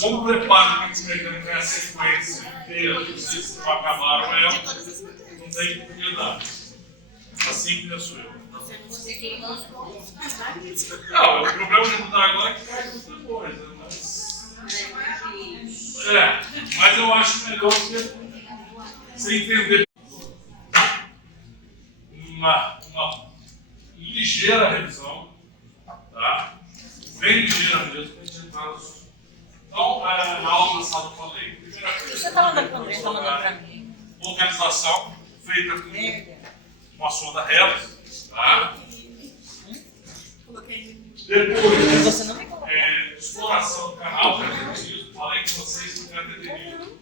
Como preparo que você tem a sequência inteira, vocês acabaram ela, não tem dificuldade. Assim que penso eu. Não, o problema de mudar agora é que vai muita coisa, mas eu acho melhor você entender uma ligeira revisão, tá? Bem ligeira mesmo, para a gente entrar nos. Então, na aula passada eu falei. Primeira coisa. Você está mandando para mim? Está mandando para mim. Localização feita com uma sonda reta, tá? Depois, Você não me colocou. exploração do canal, cateterismo. Falei com vocês que o cateterismo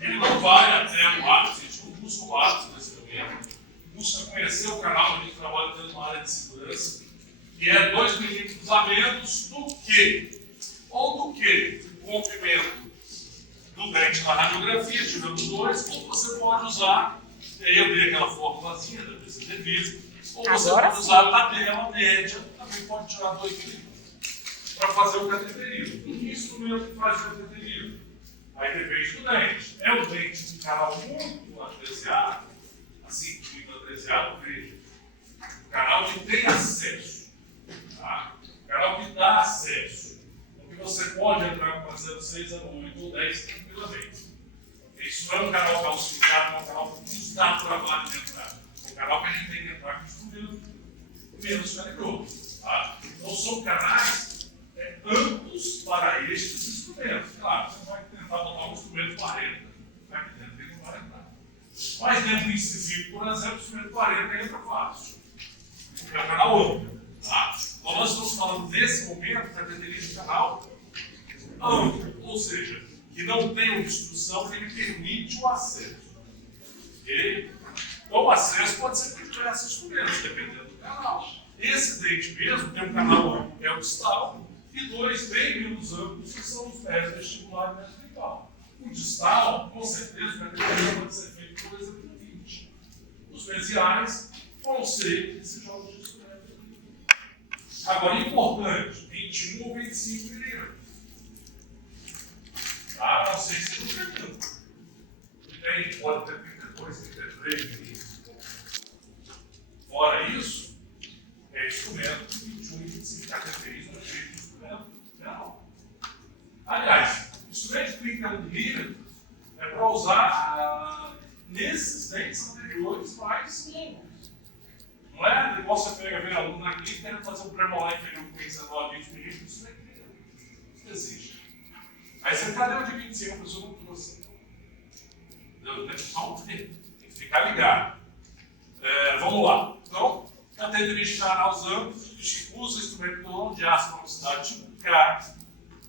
ele não vai até o ápice, a gente não busca o ápice nesse momento. Busca conhecer o canal, a gente trabalha dentro de uma área de segurança, que é 2 milímetros a menos do que? Ou do que? O comprimento do dente na radiografia, tivemos 2, ou você pode usar, e aí eu dei aquela formulazinha da PCT visto, ou você pode usar a tabela média, também pode tirar 2 milímetros, para fazer o cateterismo. Que instrumento que faz o cateterismo? Aí depende do dente. É o dente de canal muito atreziado, assim, muito atreziado, veja. O canal que tem acesso, tá? O canal que dá acesso. Porque você pode entrar com a 0,6 a 8 ou 10 tranquilamente. Isso não é um canal calcificado, é um canal que nos dá trabalho de entrar. É um canal que a gente tem que entrar com instrumento menos calibroso. Tá? Então são canais amplos para estes instrumentos. Claro, você vai tentar botar um instrumento 40, aqui dentro ele não vai entrar. Mas dentro do incisivo, por exemplo, o instrumento 40 entra fácil. Porque é um canal amplo. Tá? Então nós estamos falando nesse momento da categoria de canal amplo, ou seja, que não tem obstrução que ele permite o acesso. Okay? Então o acesso pode ser por diversos instrumentos, dependendo do canal. Esse dente mesmo tem um canal amplo, que é o distal, e 2 bem menos amplos, que são os pés vestibular e vertical. O distal, com certeza, vai ter pode ser feito por exemplo 20. Os mesiais vão ser esses jogos de instrumento. Agora, importante, 21 ou 25 milímetros. Tá? Não sei se não pergunta. Tem, pode ter 32, 33 milímetros. Fora isso, é instrumento 21 e 25 cateterismo, é feito de instrumento menor. Aliás, instrumento de 31 milímetros é para usar nesses dentes anteriores mais longos. Não é? Igual você pega ver aluno na clínica e quer fazer um premolar inferior com 19 20 milímetros, isso não existe. Aí você cadê o de 25? A pessoa não trouxe. Então tem que ficar ligado. Vamos lá. Então, cateterismo de canais amplos, usa instrumento longo de aço com velocidade tipo K,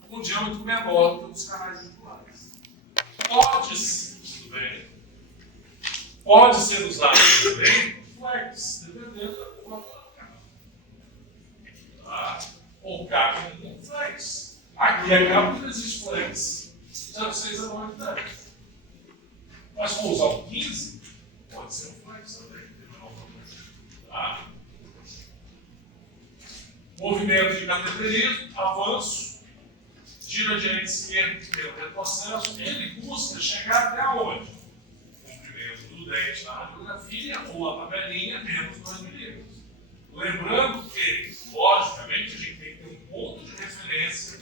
com diâmetro menor do que os canais jugulares. Pode ser usado também flex, dependendo da cor do canal. Tá? Ou K com flex. Aqui é K porque não existe flex. 0,6 a 9 10. Mas se for usar o 15, pode ser um flex também. Tá? Movimento de cateterismo, avanço, gira direita e esquerda pelo retrocesso, ele busca chegar até onde? Comprimento do dente na radiografia ou a tabelinha menos 2 milímetros. Lembrando que, logicamente, a gente tem que ter um ponto de referência,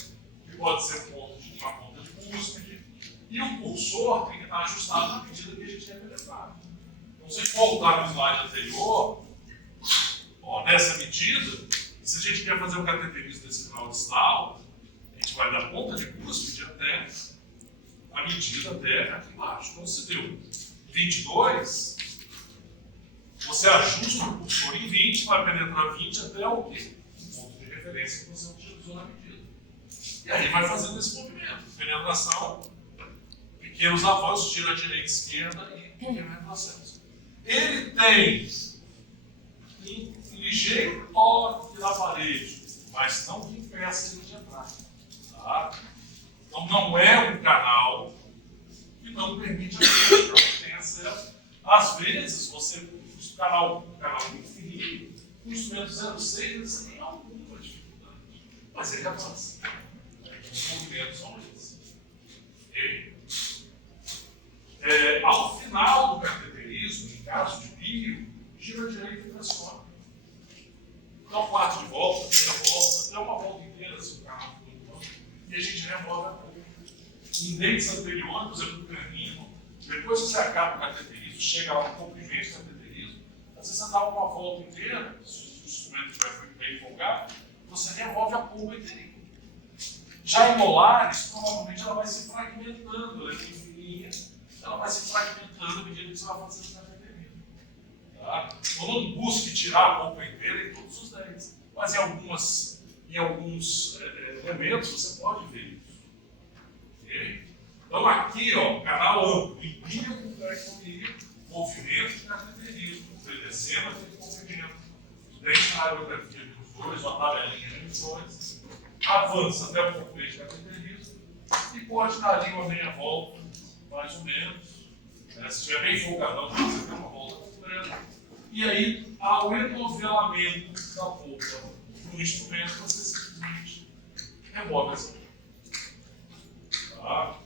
que pode ser uma ponta de cúspide, e o cursor tem que estar ajustado na medida que a gente quer penetrar. Então, se a gente voltar no slide anterior, nessa medida, se a gente quer fazer um cateterismo desse canal distal, a gente vai da ponta de cúspide até a medida até aqui embaixo. Então, se deu 22, você ajusta o cursor em 20, vai penetrar 20 até o quê? O ponto de referência que você utilizou na medida. E aí vai fazendo esse movimento. Penetração, pequenos avanços, gira à direita e esquerda e pequeno retrocesso. Ele tem um ligeiro toque na parede, mas não que impeça ele de entrar. Tá? Então não é um canal que não permite acesso, não tem acesso. Às vezes, você usa um canal muito fininho, O instrumento 06 você tem alguma dificuldade, mas ele avança. Os movimentos são esses. Okay? Ao final do cateterismo, em caso de bio, gira a direita e pressiona. Dá um quarto de volta, meia volta, até uma volta inteira, se o carro for muito, e a gente remove a pouco. Em dentes anteriores, por exemplo, no canino, depois que você acaba o cateterismo, chega lá no comprimento do cateterismo, às vezes você dá uma volta inteira, se o instrumento estiver bem folgado, você remove a polpa inteirinha. Já em molares, provavelmente ela vai se fragmentando, ela é muito fininha, ela vai se fragmentando à medida que você vai fazendo o cateterismo. Tá? Então não busque tirar a polpa inteira em todos os dentes, mas em alguns momentos você pode ver isso. Okay? Então aqui, ó, canal amplo, empilha com colectomia, movimento de cateterismo, obedecendo aquele movimento. Deixa a radiografia dos dois, uma tabelinha de emissões, avança até o comprimento de cateterismo e pode dar ali uma meia volta, mais ou menos. Se estiver bem folgadão, você tem uma volta completa. E aí, ao enovelamento da polpa no instrumento, você simplesmente remove essa polpa. Tá?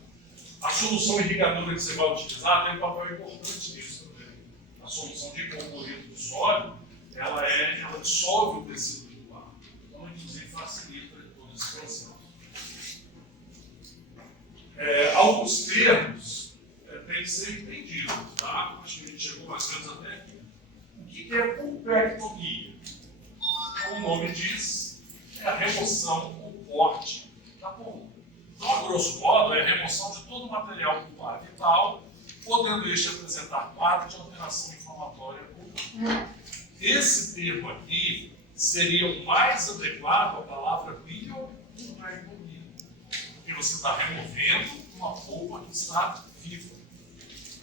A solução irrigadora que você vai utilizar tem um papel importante nisso também. A solução de hipoclorito de sódio, ela dissolve o tecido tubular. Então, inclusive, facilita todo esse processo. Alguns termos têm que ser entendidos, tá? Acho que a gente chegou mais ou menos até aqui. O que é pulpectomia? Como o nome diz, é a remoção ou corte da polpa. Então, a grosso modo, é a remoção de todo o material pulpar vital, podendo este apresentar quadro de alteração inflamatória pulpar. Esse termo aqui seria o mais adequado à palavra biopulpectomia, porque você está removendo uma polpa que está viva.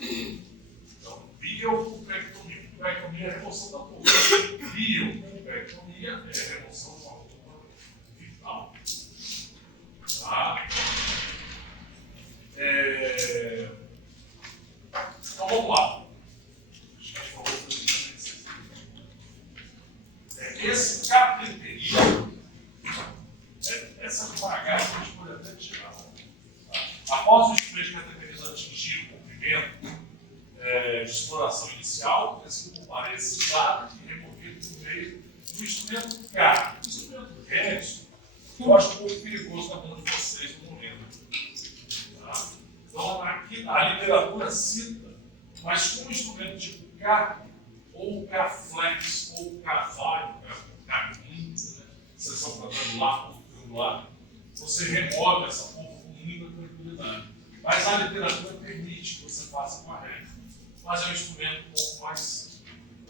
Então, biopulpectomia. Pulpectomia é a remoção da polpa. Biopulpectomia é a remoção de uma polpa vital. Tá? Então vamos lá. Esse cateterismo, essa bagagem a gente pode até tirar. Tá? Após o instrumento de cateterismo atingir o comprimento de exploração inicial, o tecido pulpar é excitado e removido por meio do instrumento K. O instrumento Redson, eu acho um pouco perigoso na mão de vocês no momento. Tá? Então, aqui a literatura cita, mas com um instrumento tipo K, ou K-flex, ou K-vario, K-20, né? Seção quadrangular ou triangular, você remove essa polpa com muita tranquilidade. Mas a literatura permite que você faça com a régua. Mas é um instrumento um pouco mais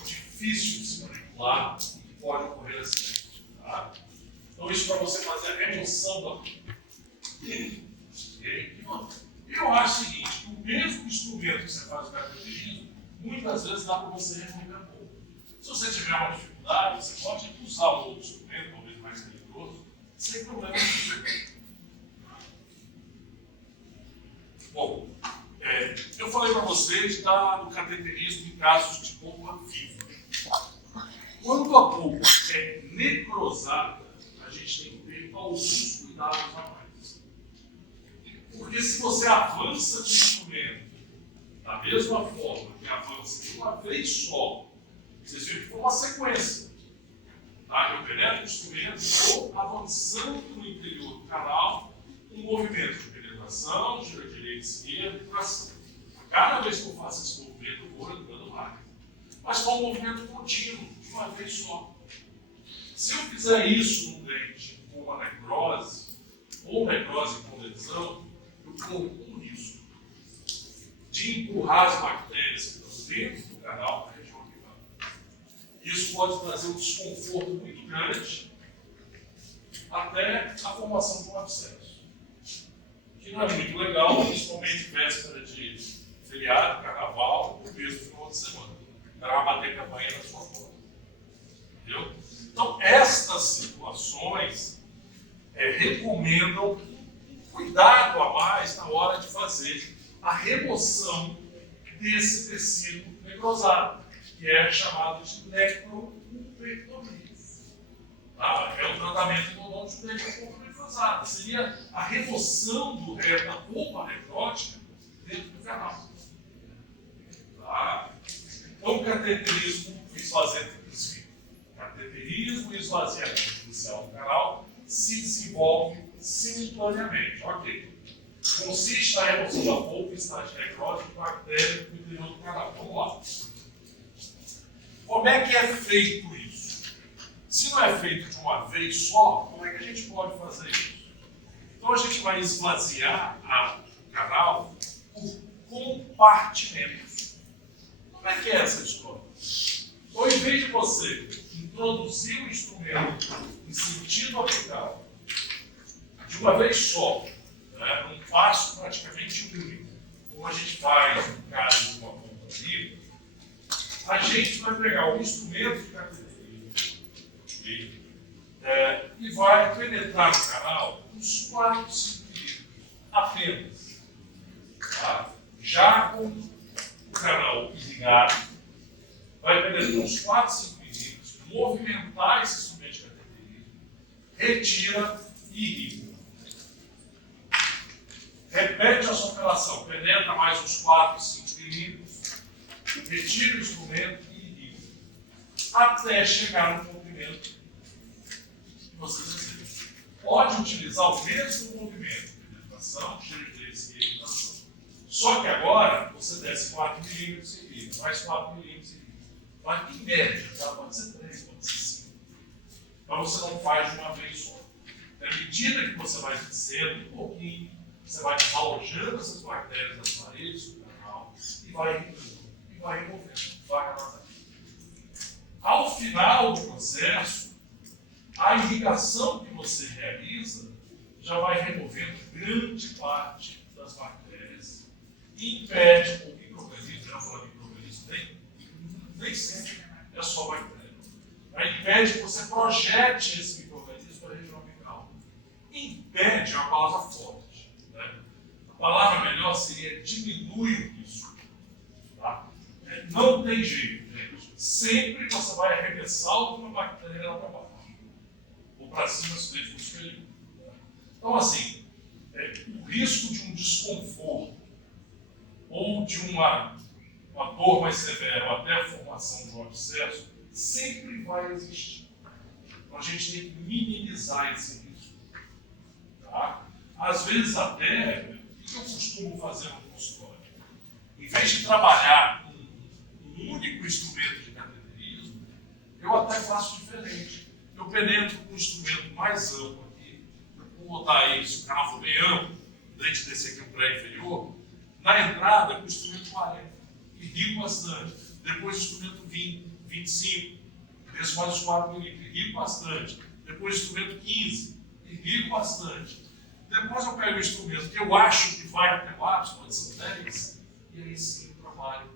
difícil de se manipular e pode ocorrer acidentes. Tá? Então, isso para você fazer a remoção da polpa. Eu acho o seguinte, que o mesmo instrumento que você faz o cateterismo, muitas vezes dá para você remover a polpa. Se você tiver uma dificuldade, você pode usar um outro instrumento, talvez mais rigoroso, sem problema nenhum. Bom, eu falei para vocês do cateterismo em casos de polpa viva. Quando a polpa é necrosada, a gente tem que ter alguns cuidados a mais. Porque se você avança de instrumento da mesma forma que avança de uma vez só, vocês viram que foi uma sequência. Tá? Eu penetra o instrumento e vou avançando no interior do canal, um movimento de penetração, gira direita, esquerda e tração. Cada vez que eu faço esse movimento, eu vou entrando mais. Mas com um movimento contínuo, de uma vez só. Se eu fizer isso num dente com uma necrose, ou necrose com lesão, eu corro um risco de empurrar as bactérias que estão dentro do canal para a região apical. Isso pode trazer um desconforto muito grande até a formação de um abscesso, que não é muito legal, principalmente véspera de feriado, carnaval, ou mesmo final de semana. Ela vai bater campanha na sua porta. Entendeu? Então, estas situações recomendam um cuidado a mais na hora de fazer a remoção desse tecido necrosado, que é chamado de necropulpectomia. tratamento endodôntico dele é pouco glifosado. Seria a remoção da polpa necrótica dentro do canal. Tá? Então, o cateterismo e esvaziamento inicial do canal se desenvolve simultaneamente. Ok. Consiste na remoção da polpa em estágio necrótico de bactéria no interior do canal. Vamos lá. Como é que é feito isso? Se não é feito de uma vez só, como é que a gente pode fazer isso? Então a gente vai esvaziar o canal por compartimentos. Como é que é essa história? Então, em vez de você introduzir o instrumento em sentido apical de uma vez só, né, num passo praticamente único, como a gente faz no caso de uma companhia, a gente vai pegar o instrumento de cateterismo e vai penetrar no canal uns 4, 5 milímetros apenas. Tá? Já com o canal irrigado, vai penetrar uns 4, 5 milímetros, movimentar esse instrumento de cateterismo, retira e irriga. Repete a sua operação, penetra mais uns 4, 5 milímetros, retira o instrumento e irriga, até chegar no comprimento que você deseja. Pode utilizar o mesmo movimento de penetração, gerencia e irrigação. Só que agora você desce 4 milímetros e irriga, mais 4 milímetros e irriga. Mas em média, tá? Pode ser 3, pode ser 5. Mas você não faz de uma vez só. À medida que você vai descendo um pouquinho, você vai desalojando essas bactérias das paredes do canal e vai removendo vagarosamente. Ao final do processo, a irrigação que você realiza já vai removendo grande parte das bactérias e impede o micro-organismo, já falando micro-organismo, nem sempre é só bactéria, mas impede que você projete esse micro-organismo para a região apical. Impede é uma palavra forte. A palavra melhor seria diminui o risco. Tá? Não tem jeito, gente. Sempre você vai arremessar alguma bactéria lá para baixo. Ou para cima, se for superior. Então, assim, o risco de um desconforto ou de uma dor mais severa ou até a formação de um abscesso sempre vai existir. Então, a gente tem que minimizar esse risco. Tá? Às vezes, até, o que eu costumo fazer no consultório? Em vez de trabalhar com um único instrumento de cateterismo, eu até faço diferente. Eu penetro com um instrumento mais amplo aqui. Vou botar aí, se o canal for bem amplo, dentro desse aqui, um pré-inferior, na entrada com o instrumento 40. Irrigo bastante. Depois o instrumento 20, 25, desço mais os 4 milímetros, irrigo bastante. Depois o instrumento 15, irrigo bastante. Depois eu pego o instrumento que eu acho que vai até o ápice, pode ser 10, e aí sim eu trabalho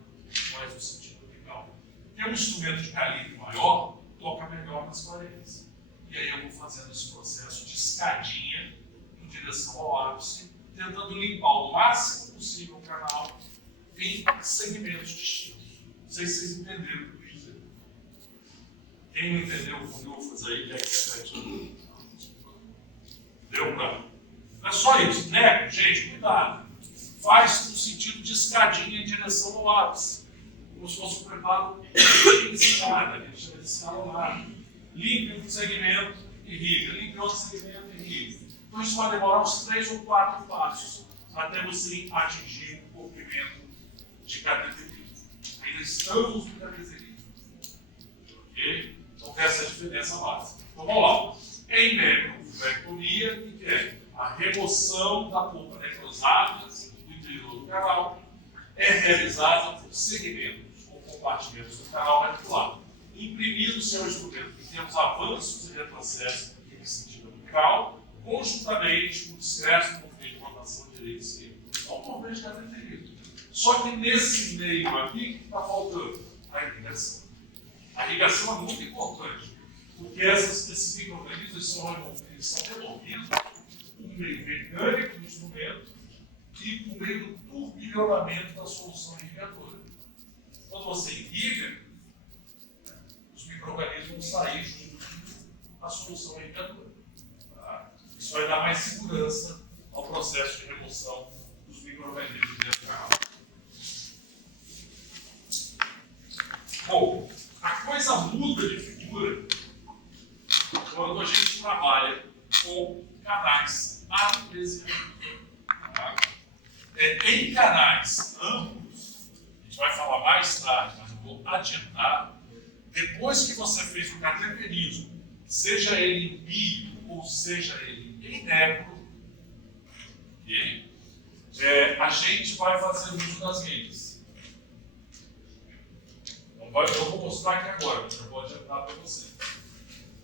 mais no sentido apical. Porque um instrumento de calibre maior toca melhor nas paredes. E aí eu vou fazendo esse processo de escadinha em direção ao ápice, tentando limpar o máximo possível o canal em segmentos distintos. Não sei se vocês entenderam o que eu quis dizer. Quem não entendeu, o aí, repete. Deu pra... Não é só isso, né? Gente, cuidado. Faz no sentido de escadinha em direção ao ápice. Como se fosse um preparo de escada, a gente chama de escalonado. Limpe um segmento e irriga. Limpe outro segmento e irriga. Então isso vai demorar uns 3 ou 4 passos até você atingir o comprimento de cateterismo. Ainda estamos no cateterismo. Ok? Então tem essa diferença básica. Então vamos lá. Em mecrovectomia, o que é? A remoção da polpa necrosada do interior do canal é realizada por segmentos ou compartimentos do canal reticular. Imprimindo o seu instrumento, que temos avanços e retrocessos em sentido apical, conjuntamente com discreto movimento de rotação direita e esquerda. Então, um movimento de cateterismo. Só que nesse meio aqui, o que está faltando? A irrigação. A irrigação é muito importante, porque esses micro-organismos são removidos por meio mecânico do instrumento e por meio do turbilhonamento da solução irrigadora. Quando você irriga, os micro-organismos vão sair junto a solução irrigadora. Tá? Isso vai dar mais segurança ao processo de remoção dos micro-organismos dentro do canal. Bom, a coisa muda de figura quando a gente trabalha com canais artesianos. Tá? Em canais amplos, a gente vai falar mais tarde, mas eu vou adiantar, depois que você fez o cateterismo, seja ele em bio ou seja ele em necro, okay? A gente vai fazer uso das redes. Eu vou mostrar aqui agora, já vou adiantar para você.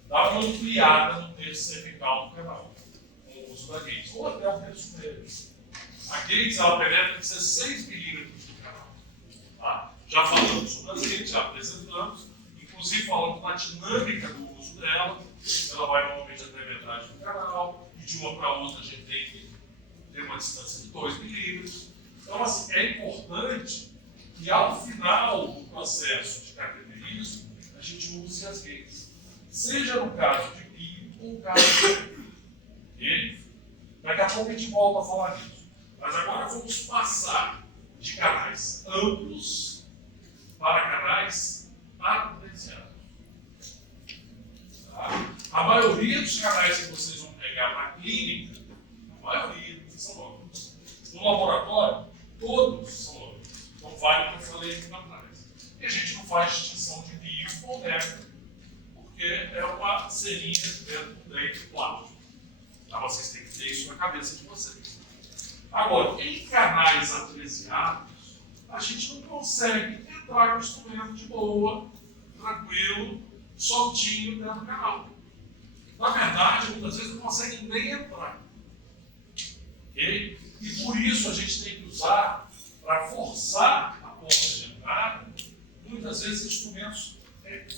Dá uma ampliada no texto cervical do canal, com o uso da Gates, ou até o texto médio. A Gates, ela penetra 16 milímetros do canal. Tá? Já falamos sobre as Gates, já apresentamos, inclusive falamos da dinâmica do uso dela. Ela vai normalmente até a metade do canal, e de uma para outra a gente tem que ter uma distância de 2 milímetros. Então, assim, é importante que ao final do processo de cateterismo, a gente use as Gates. Seja no caso de bio ou no caso de necro. Okay? Daqui a pouco a gente volta a falar disso. Mas agora vamos passar de canais amplos para canais artesianos. Tá? A maioria dos canais que vocês vão pegar na clínica, a maioria são longos. No laboratório, todos são longos. Então vale o que eu falei aqui atrás. E a gente não faz distinção de bio ou necro, porque é uma serinha dentro do dente plástico. Tá? Vocês têm que ter isso na cabeça de vocês. Agora, em canais artesianos, a gente não consegue entrar com o instrumento de boa, tranquilo, soltinho dentro do canal. Na verdade, muitas vezes não consegue nem entrar. Okay? E por isso a gente tem que usar, para forçar a porta de entrada, muitas vezes instrumentos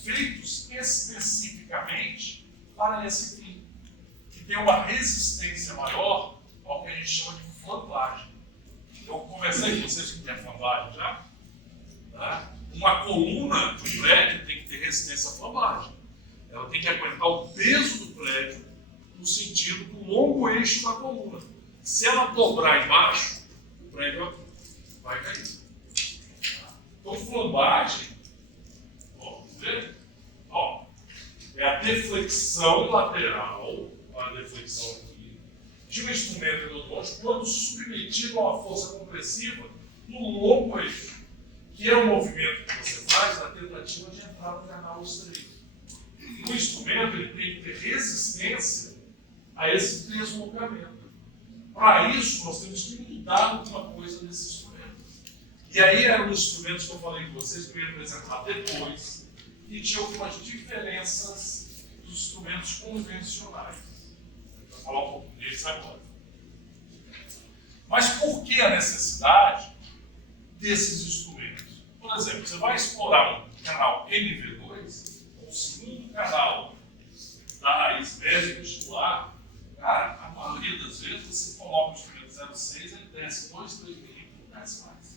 feitos especificamente para esse fim, que tem uma resistência maior ao que a gente chama de flambagem. Eu conversei com vocês que tem flambagem já. Tá? Uma coluna do prédio tem que ter resistência à flambagem. Ela tem que aguentar o peso do prédio no sentido do longo eixo da coluna. Se ela dobrar embaixo, o prédio vai cair. Então, flambagem, vamos ver? Ó, é a deflexão lateral, a deflexão aqui, de um instrumento endodôntico quando submetido a uma força compressiva no longo eixo, que é o movimento que você faz na tentativa de entrar no canal estreito. O instrumento ele tem que ter resistência a esse deslocamento. Para isso, nós temos que mudar alguma coisa nesse instrumento. E aí eram os instrumentos que eu falei com vocês, que eu ia apresentar depois, e tinha algumas diferenças dos instrumentos convencionais. Vou falar um pouco deles agora. Mas por que a necessidade desses instrumentos? Por exemplo, você vai explorar um canal MV2, o segundo canal da raiz vésicula, cara, a maioria das vezes você coloca o instrumento 0,6, ele desce 2, 3 milímetros, não desce mais.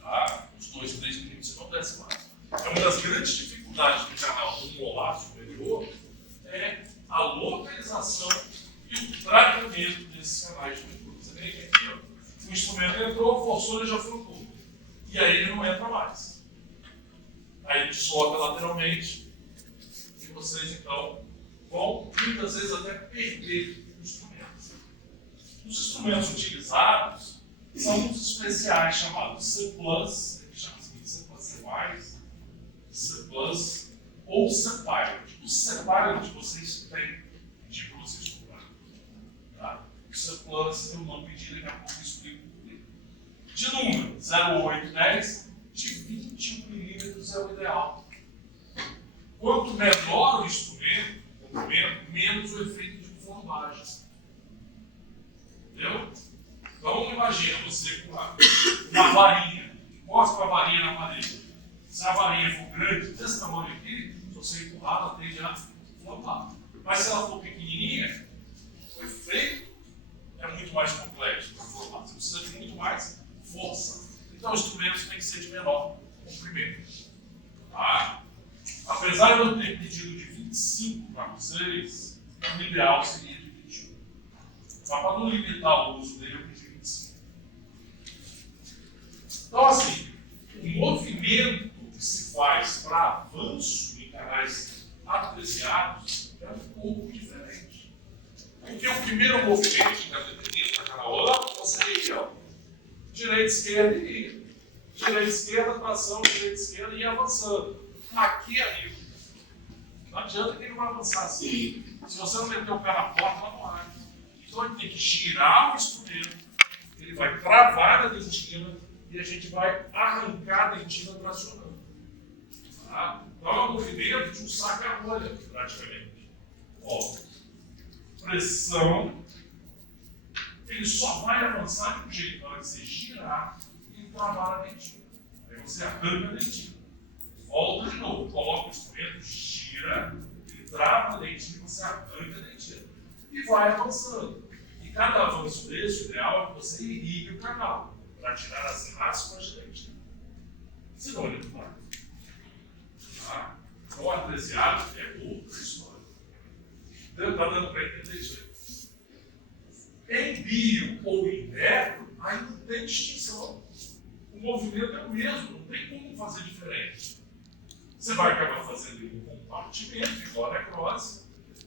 Tá? Os 2, 3 milímetros você não desce mais. É uma das grandes dificuldades do canal do molar superior é a localização e o tratamento desses canais de mercúrio. Você vê que aqui, ó, o instrumento entrou, forçou e já flutuou. E aí ele não entra mais. Aí ele desloca lateralmente e vocês então vão muitas vezes até perder o instrumento. Os instrumentos utilizados são uns especiais chamados C+, que chama assim, C++, C++, ou C-Pilot. O C-Pilot vocês têm pedir para vocês estudar. Tá? O C+, eu não pedi, daqui a pouco eu explico por quê. De número 0,8, 10, de 21 milímetros é o ideal. Quanto menor o instrumento, menos o efeito de flambagem. Entendeu? Então, imagina você com uma varinha, encosta a varinha na parede. Se a varinha for grande, desse tamanho aqui, se você empurrar, ela tende a flambar. Mas se ela for pequenininha, o efeito é muito mais complexo para flambar. Você precisa de muito mais força. Então, os instrumentos têm que ser de menor comprimento. Tá? Apesar de eu ter pedido de 25 para vocês, o ideal seria de 21. Mas para não limitar o uso dele, eu pedi 25. Então, assim, o movimento que se faz para avanço em canais artesianos é um pouco diferente. Porque o primeiro movimento que deve ter dentro da canal você ia direita, esquerda e ia. Direita, esquerda, tração, direita, esquerda e avançando. Aqui é amigo. Não adianta que ele vai avançar assim. Se você não meter o pé na porta, ela não abre. Então ele tem que girar o instrumento, ele vai travar a dentina e a gente vai arrancar a dentina tracionando. Tá? Então é um movimento de um saca-rolha, praticamente. Ó, pressão, ele só vai avançar de um jeito, na hora que você girar e travar a dentina. Aí você arranca a dentina. Volta de novo, coloca o instrumento, gira, ele trava a dentina e você arranca a dentina. E vai avançando. E cada avanço desse, o ideal é que você irrigue o canal para tirar as raspas da dentina. Senão ele não vai. Tá? Então, o artesiado é outra história. Está dando para entender isso aí? Em bio ou interno, aí não tem distinção. O movimento é o mesmo, não tem como fazer diferente. Você vai acabar fazendo um compartimento, igual a necrose,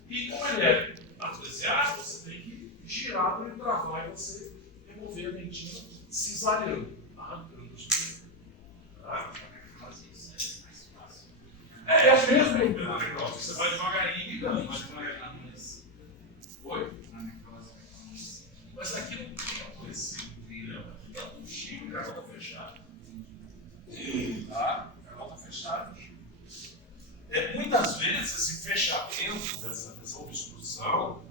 e como ele é artesiado, você tem que girar para ele travar e você remover a dentina cesariana, arrancando os pés. Tá? É o mesmo movimento da necrose, você vai devagarinho e ganha. Oi? Mas aqui não tem amorecido, entendeu? Aqui é um chico, o canal está fechado. Tá? O canal está fechado. Muitas vezes esse fechamento dessa obstrução,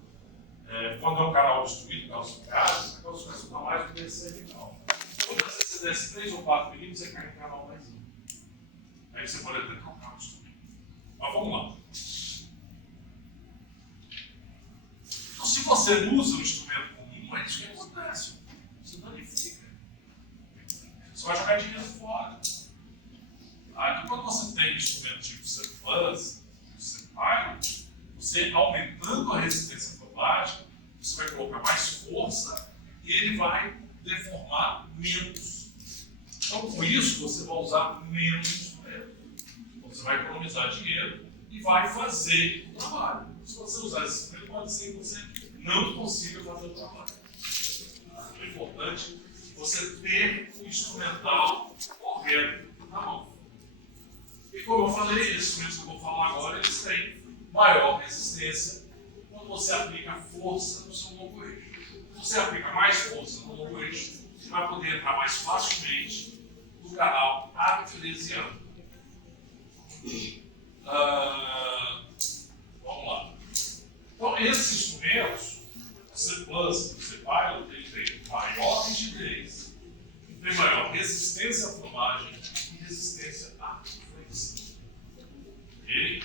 quando é um canal obstruído, calcificado, não é mais do que esse canal. Quando você desce 3 ou 4 milímetros, você cai em canal mais limpo. Aí você pode até trocar o instrumento. Mas vamos lá. Então, se você usa um instrumento comum, é isso que acontece. Você danifica. Você vai jogar dinheiro fora. Aqui, quando você tem instrumento tipo C++, C-Pilot, você aumentando a resistência flambágica, você vai colocar mais força e ele vai deformar menos. Então, com isso, você vai usar menos instrumento. Então, você vai economizar dinheiro e vai fazer o trabalho. Se você usar esse instrumento, pode ser que você não consiga fazer o trabalho. É importante você ter o instrumental correto na mão. E como eu falei, esses instrumentos que eu vou falar agora, eles têm maior resistência quando você aplica força no seu longo eixo. Se você aplica mais força no longo eixo, você vai poder entrar mais facilmente no canal artesiano. Vamos lá. Então, esses instrumentos, o C++, o C-Pilot, ele tem maior rigidez, tem maior resistência à flambagem e resistência à flexão. Ok?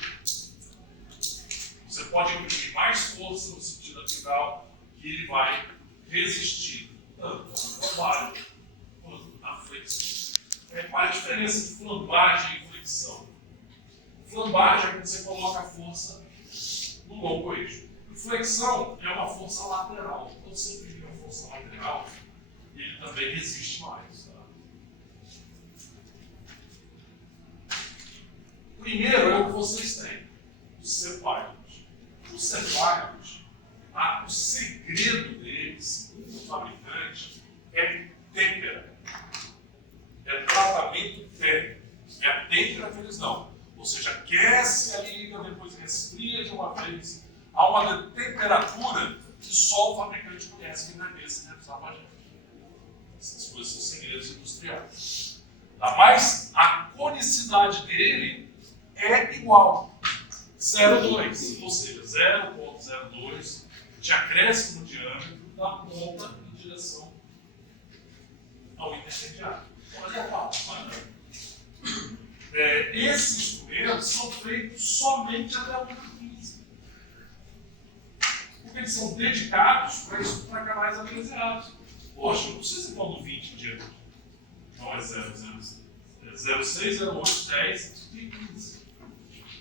Você pode imprimir mais força no sentido apical que ele vai resistir tanto à flambagem quanto à flexão. Qual é a diferença de flambagem e flexão? Flambagem é quando você coloca a força no longo eixo. Flexão é uma força lateral. Quando você imprimir uma força lateral, ele também resiste mais. Tá? Primeiro é o que vocês têm, o C-Pilot. O C-Pilot, o segredo dele, segundo o fabricante, é têmpera. É tratamento térmico. É a têmpera que eles dão. Ou seja, aquece a liga, depois resfria de uma vez. Há uma temperatura que só o fabricante conhece, que não é desse que precisava a gente. Essas coisas são segredos industriais. Tá? Mas a conicidade dele é igual. 0,2, ou seja, 0,02 de acréscimo no diâmetro da ponta em direção ao intermediário. Esses instrumentos são feitos somente até o número 15. Porque eles são dedicados para canais artesianos. Poxa, não precisa ir no 20 em diante. Então é 0,06, 0,8, 10 e 15.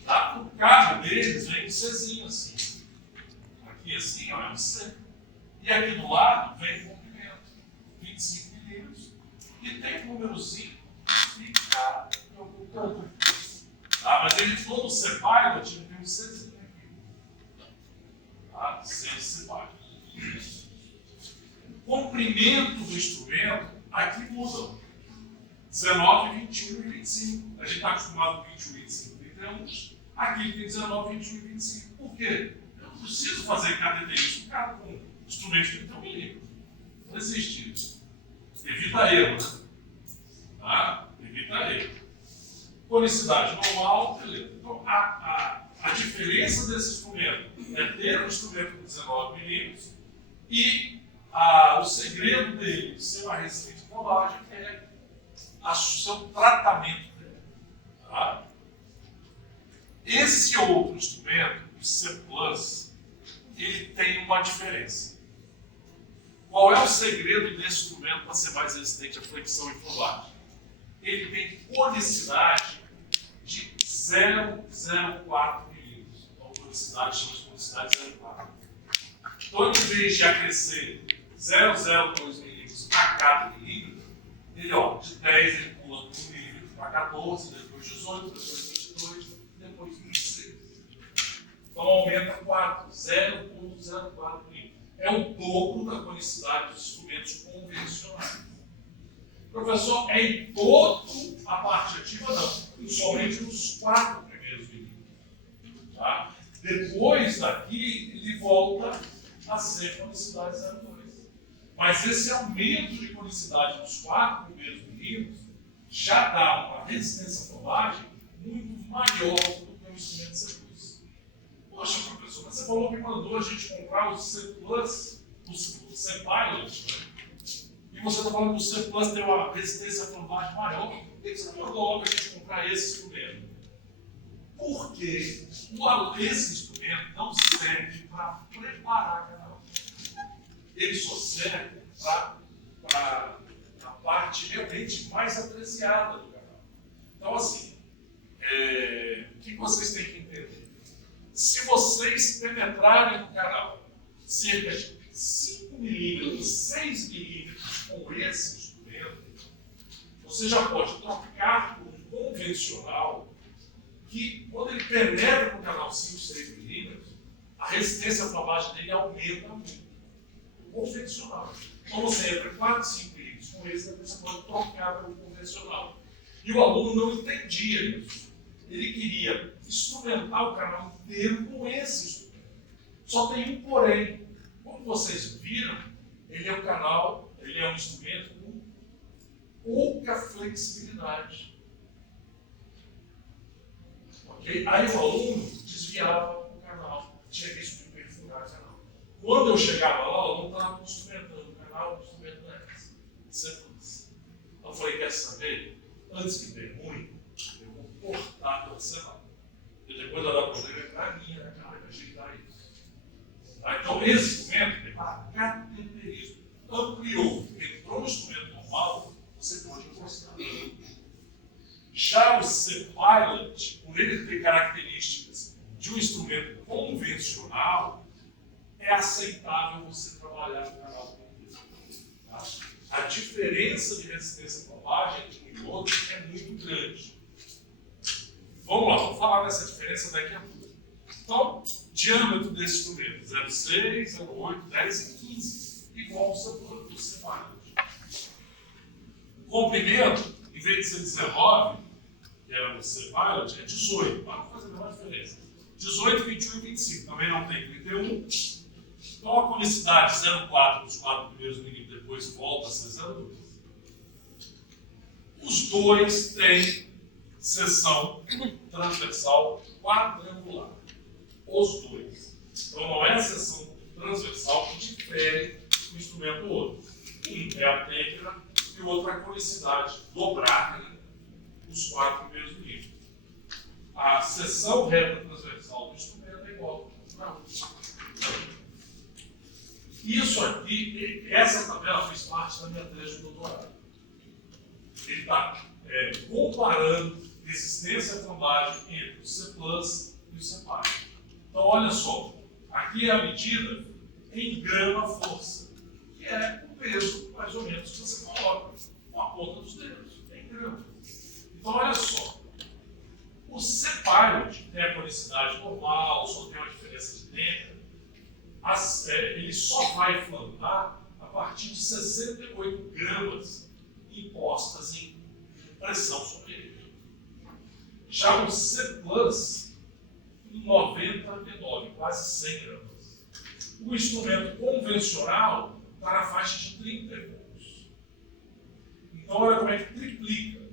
Tá? O cabo deles vem um Czinho assim. Aqui assim, ó, é um C. E aqui do lado vem o comprimento, 25 milímetros. E tem o númerozinho que fica ocultando. Tá? Mas ele falou no C-Pilot, ele tem um Czinho aqui. Tá? C-Pilot. O comprimento do instrumento aqui muda. 19, 21 e 25. A gente está acostumado com 21, 25, 31. Aqui tem 19, 21 e 25. Por quê? Eu não preciso fazer cateterismo com cada com instrumento de 31 milímetros. Não existe isso. Evita erro, né? Tá? Evita erro. Conicidade normal, beleza. Então, a diferença desse instrumento é ter um instrumento com 19 milímetros e o segredo dele ser uma resistência de colagem é o seu tratamento dele. Tá? Esse outro instrumento, o C+, ele tem uma diferença. Qual é o segredo desse instrumento para ser mais resistente à flexão e flambagem? Ele tem conicidade de 0,04 milímetros. Então, conicidade, chama de conicidade 0,4. Então, em vez de acrescer 0,02 milímetros a cada milímetro, ele, ó, de 10 ele pula 1 milímetro para 14, depois 18, depois 22, depois 26. Então aumenta 4, 0,04 milímetros. É o dobro da conicidade dos instrumentos convencionais. Professor, é em toda a parte ativa? Não, somente nos 4 primeiros milímetros. Tá? Depois daqui, ele volta a ser conicidade 0,2. Mas esse aumento de conicidade nos 4 primeiros milímetros já dá uma resistência à flambagem muito maior do que o instrumento C+. Poxa, professor, mas você falou que mandou a gente comprar o C+, o C-Pilot, né? E você está falando que o C+ tem uma resistência à flambagem maior. Por que você não mandou logo a gente comprar esse instrumento? Porque esse instrumento não serve para preparar canal. Ele só serve para a parte realmente mais apreciada do canal. Então, assim, o que vocês têm que entender? Se vocês penetrarem no canal cerca de 5 milímetros, 6 milímetros com esse instrumento, você já pode trocar por um convencional que, quando ele penetra no canal 5, 6 milímetros, a resistência à flambagem dele aumenta muito. Convencional. Então você entra 4, 5 milímetros com esse, depois você pode trocar pelo convencional. E o aluno não entendia isso. Ele queria instrumentar o canal inteiro com esse instrumento. Só tem um porém. Como vocês viram, ele é um canal, ele é um instrumento com pouca flexibilidade. Okay? Aí o aluno desviava o canal, tinha risco de perfurar o canal. Quando eu chegava lá, o aluno estava instrumentando o canal, o instrumento não é esse. Então eu falei, quer saber? Antes que dê ruim, eu vou cortar pela semana. E depois vai dar problema para mim, né, cara? Vai ajeitar isso. Tá? Então esse instrumento tem para cateterismo. Ampliou, entrou no instrumento normal, você pode encostar. Já o C-Pilot, por ele ter características de um instrumento convencional, é aceitável você trabalhar no canal completo. Tá? A diferença de resistência à flambagem entre um e outro é muito grande. Vamos lá, vamos falar dessa diferença daqui a pouco. Então, diâmetro desse instrumento: 0,6, 0,8, 10 e 15, igual ao do C-Pilot. O comprimento, em vez de ser 19, que era o C-Pilot, é 18. Vai fazer a menor diferença. 18, 21 e 25. Também não tem 31. Então a conicidade 0,4 nos 4 primeiros milímetros, depois volta a ser 0,2. Os dois têm seção transversal quadrangular. Os dois. Então não é a seção transversal que difere um instrumento do outro. Um é a técnica e o outro é a conicidade dobrada, né, nos 4 primeiros milímetros. A seção reta transversal do instrumento é igual para outra. Isso aqui, essa tabela fez parte da minha tese de doutorado. Ele está comparando resistência à flambagem entre o C+ e o C'. Então, olha só, aqui é a medida em grama-força, que é o peso, mais ou menos, que você coloca com a ponta dos dedos, em grama. Então, olha só, o C-Pilot tem a conicidade normal, só tem uma diferença de tempo, ele só vai flambar a partir de 68 gramas impostas em pressão sobre ele. Já o C+, 99, quase 100 gramas. O instrumento convencional está na faixa de 30 volts. Então, olha como é que triplica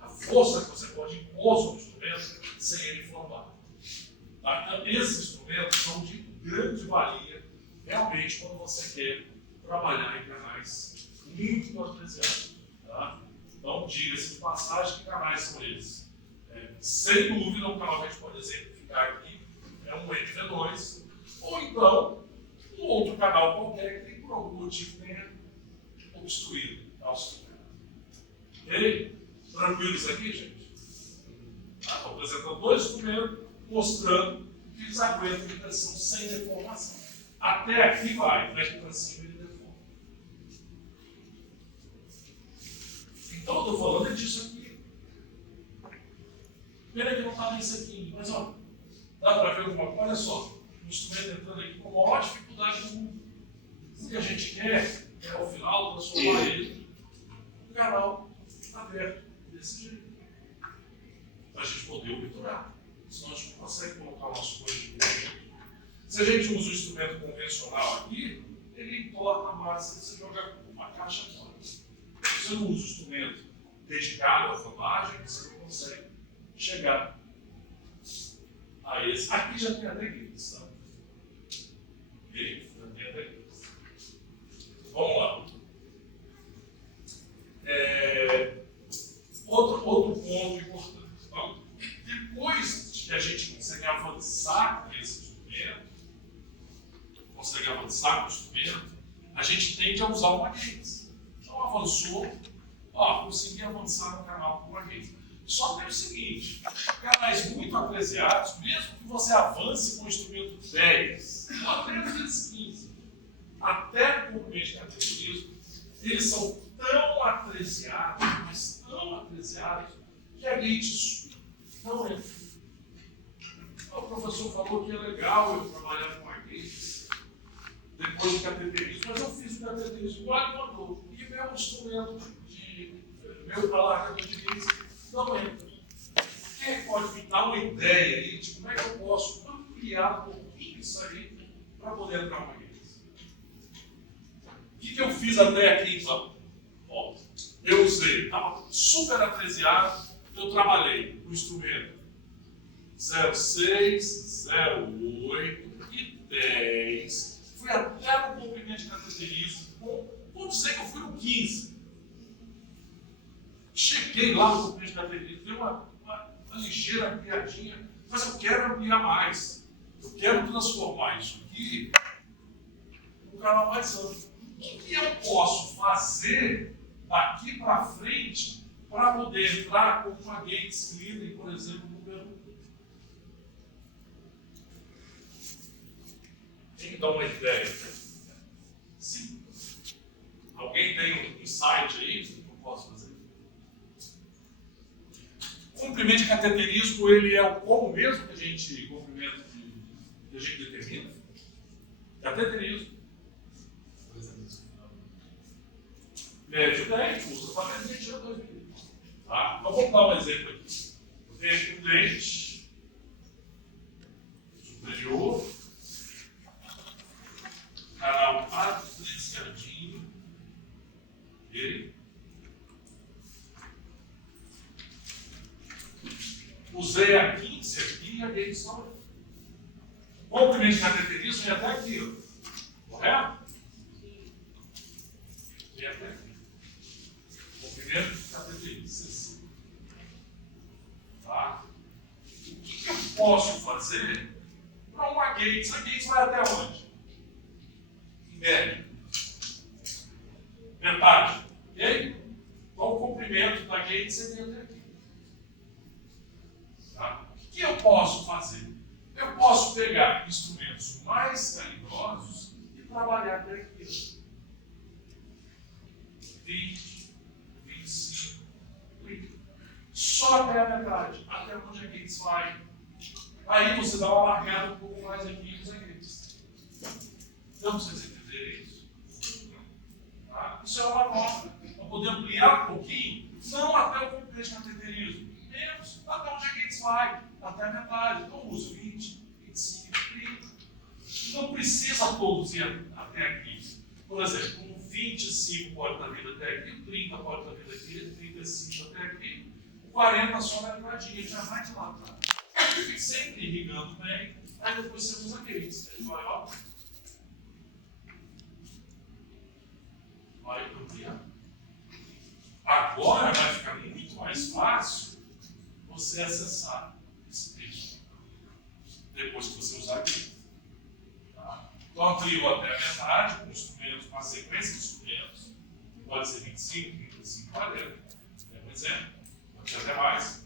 a força que você pode impor sobre o instrumento sem ele flambar. Tá? Então, esses instrumentos são de grande valia, realmente, quando você quer trabalhar em canais muito artesianos. Tá? Então, diga-se de passagem, que canais são esses? Sem dúvida, um canal que a gente pode exemplificar aqui é um MV2, ou então um outro canal qualquer que por algum motivo tenha obstruído o instrumento. Ok? Tranquilos aqui, gente? Estou apresentando dois instrumentos, mostrando que eles aguentam de pressão sem deformação. Até aqui vai, daqui para cima ele deforma. Então, eu estou falando disso aqui. Pena que não está nesse aqui, mas ó, dá para ver alguma coisa? Olha só, o instrumento entrando aqui com a maior dificuldade do mundo. O que a gente quer é, ao final, transformar ele num canal aberto, desse jeito. Para a gente poder obturar. Senão a gente não consegue colocar umas coisas de dentro. Se a gente usa o instrumento convencional aqui, ele entorna a massa e você joga uma caixa fora. Se você não usa o instrumento dedicado à flambagem, você não consegue chegar a esse. Aqui já tem até gritos, tá? Ok? Já tem até gritos. Vamos lá. Outro ponto importante. Então, depois que a gente consegue avançar com esse instrumento, a gente tende a usar uma gates. Então avançou, consegui avançar no canal com uma gates. Só tem o seguinte, canais muito apreciados, mesmo que você avance com o instrumento 10, ou até às vezes 15, até o comprimento de categorismo, eles são tão apreciados, mas tão apreciados, que a gate não entra. O professor falou que é legal eu trabalhar com a gate depois do cateterismo, mas eu fiz o cateterismo igual ele mandou, e meu instrumento meu alargador de gate não entra. Quem pode me dar uma ideia aí de como é que eu posso ampliar um pouquinho isso aí para poder entrar uma gate? O que eu fiz até aqui então? Ó, eu usei, estava super apreciado, eu trabalhei no instrumento 06, 08 e 10. Fui até no comprimento de cateterismo, vamos dizer que eu fui no 15. Cheguei lá no comprimento de cateterismo, dei uma ligeira ampliadinha, mas eu quero ampliar mais. Eu quero transformar isso aqui num canal mais amplo. O que eu posso fazer daqui para frente para poder entrar com uma gate Slider, por exemplo, número 1? Quem dá uma ideia? Sim. Alguém tem um insight aí do que eu posso fazer? O comprimento de cateterismo, ele é como mesmo que a gente comprimento que a gente determina? Cateterismo. Médio 10, usa para medir 2 milímetros. Tá? Então vamos dar um exemplo aqui. Eu tenho aqui um dente superior, canal apreciadinho, ele. Usei a 15 aqui e a dele só. O comprimento de cateterismo é até aqui, ó. Correto? E até aqui. Comprimento de cateterismo. Tá? O que eu posso fazer para uma Gates? A Gates vai até onde? Em média. Metade. Ok? Então o comprimento da Gates seria até aqui. Tá? O que eu posso fazer? Eu posso pegar instrumentos mais calibrosos e trabalhar até aqui. 20, 25, 30. Só até a metade, até onde a Gates vai. Aí você dá uma largada um pouco mais aqui nos Gates. Não vocês entenderem isso. Tá? Isso é uma nota. Para poder ampliar um pouquinho, não até o completo de cateterismo, menos até onde a Gates vai, até a metade. Então uso 20, 25, 30. Não precisa todos ir até aqui. Por exemplo, um 25 pode dar vida até aqui, o 30 pode dar vida aqui, o 35 até aqui, o 40 só na entradinha, já vai de lá atrás. Sempre irrigando bem, aí depois você usa Gates. Ele vai, ó. Vai ampliar. Agora vai ficar muito mais fácil você acessar esse texto. Depois que você usar aqui. Tá? Então ampliou até a metade, com instrumentos, com a sequência de instrumentos. Pode ser 25, 35, 40. É um exemplo. Pode ser até mais.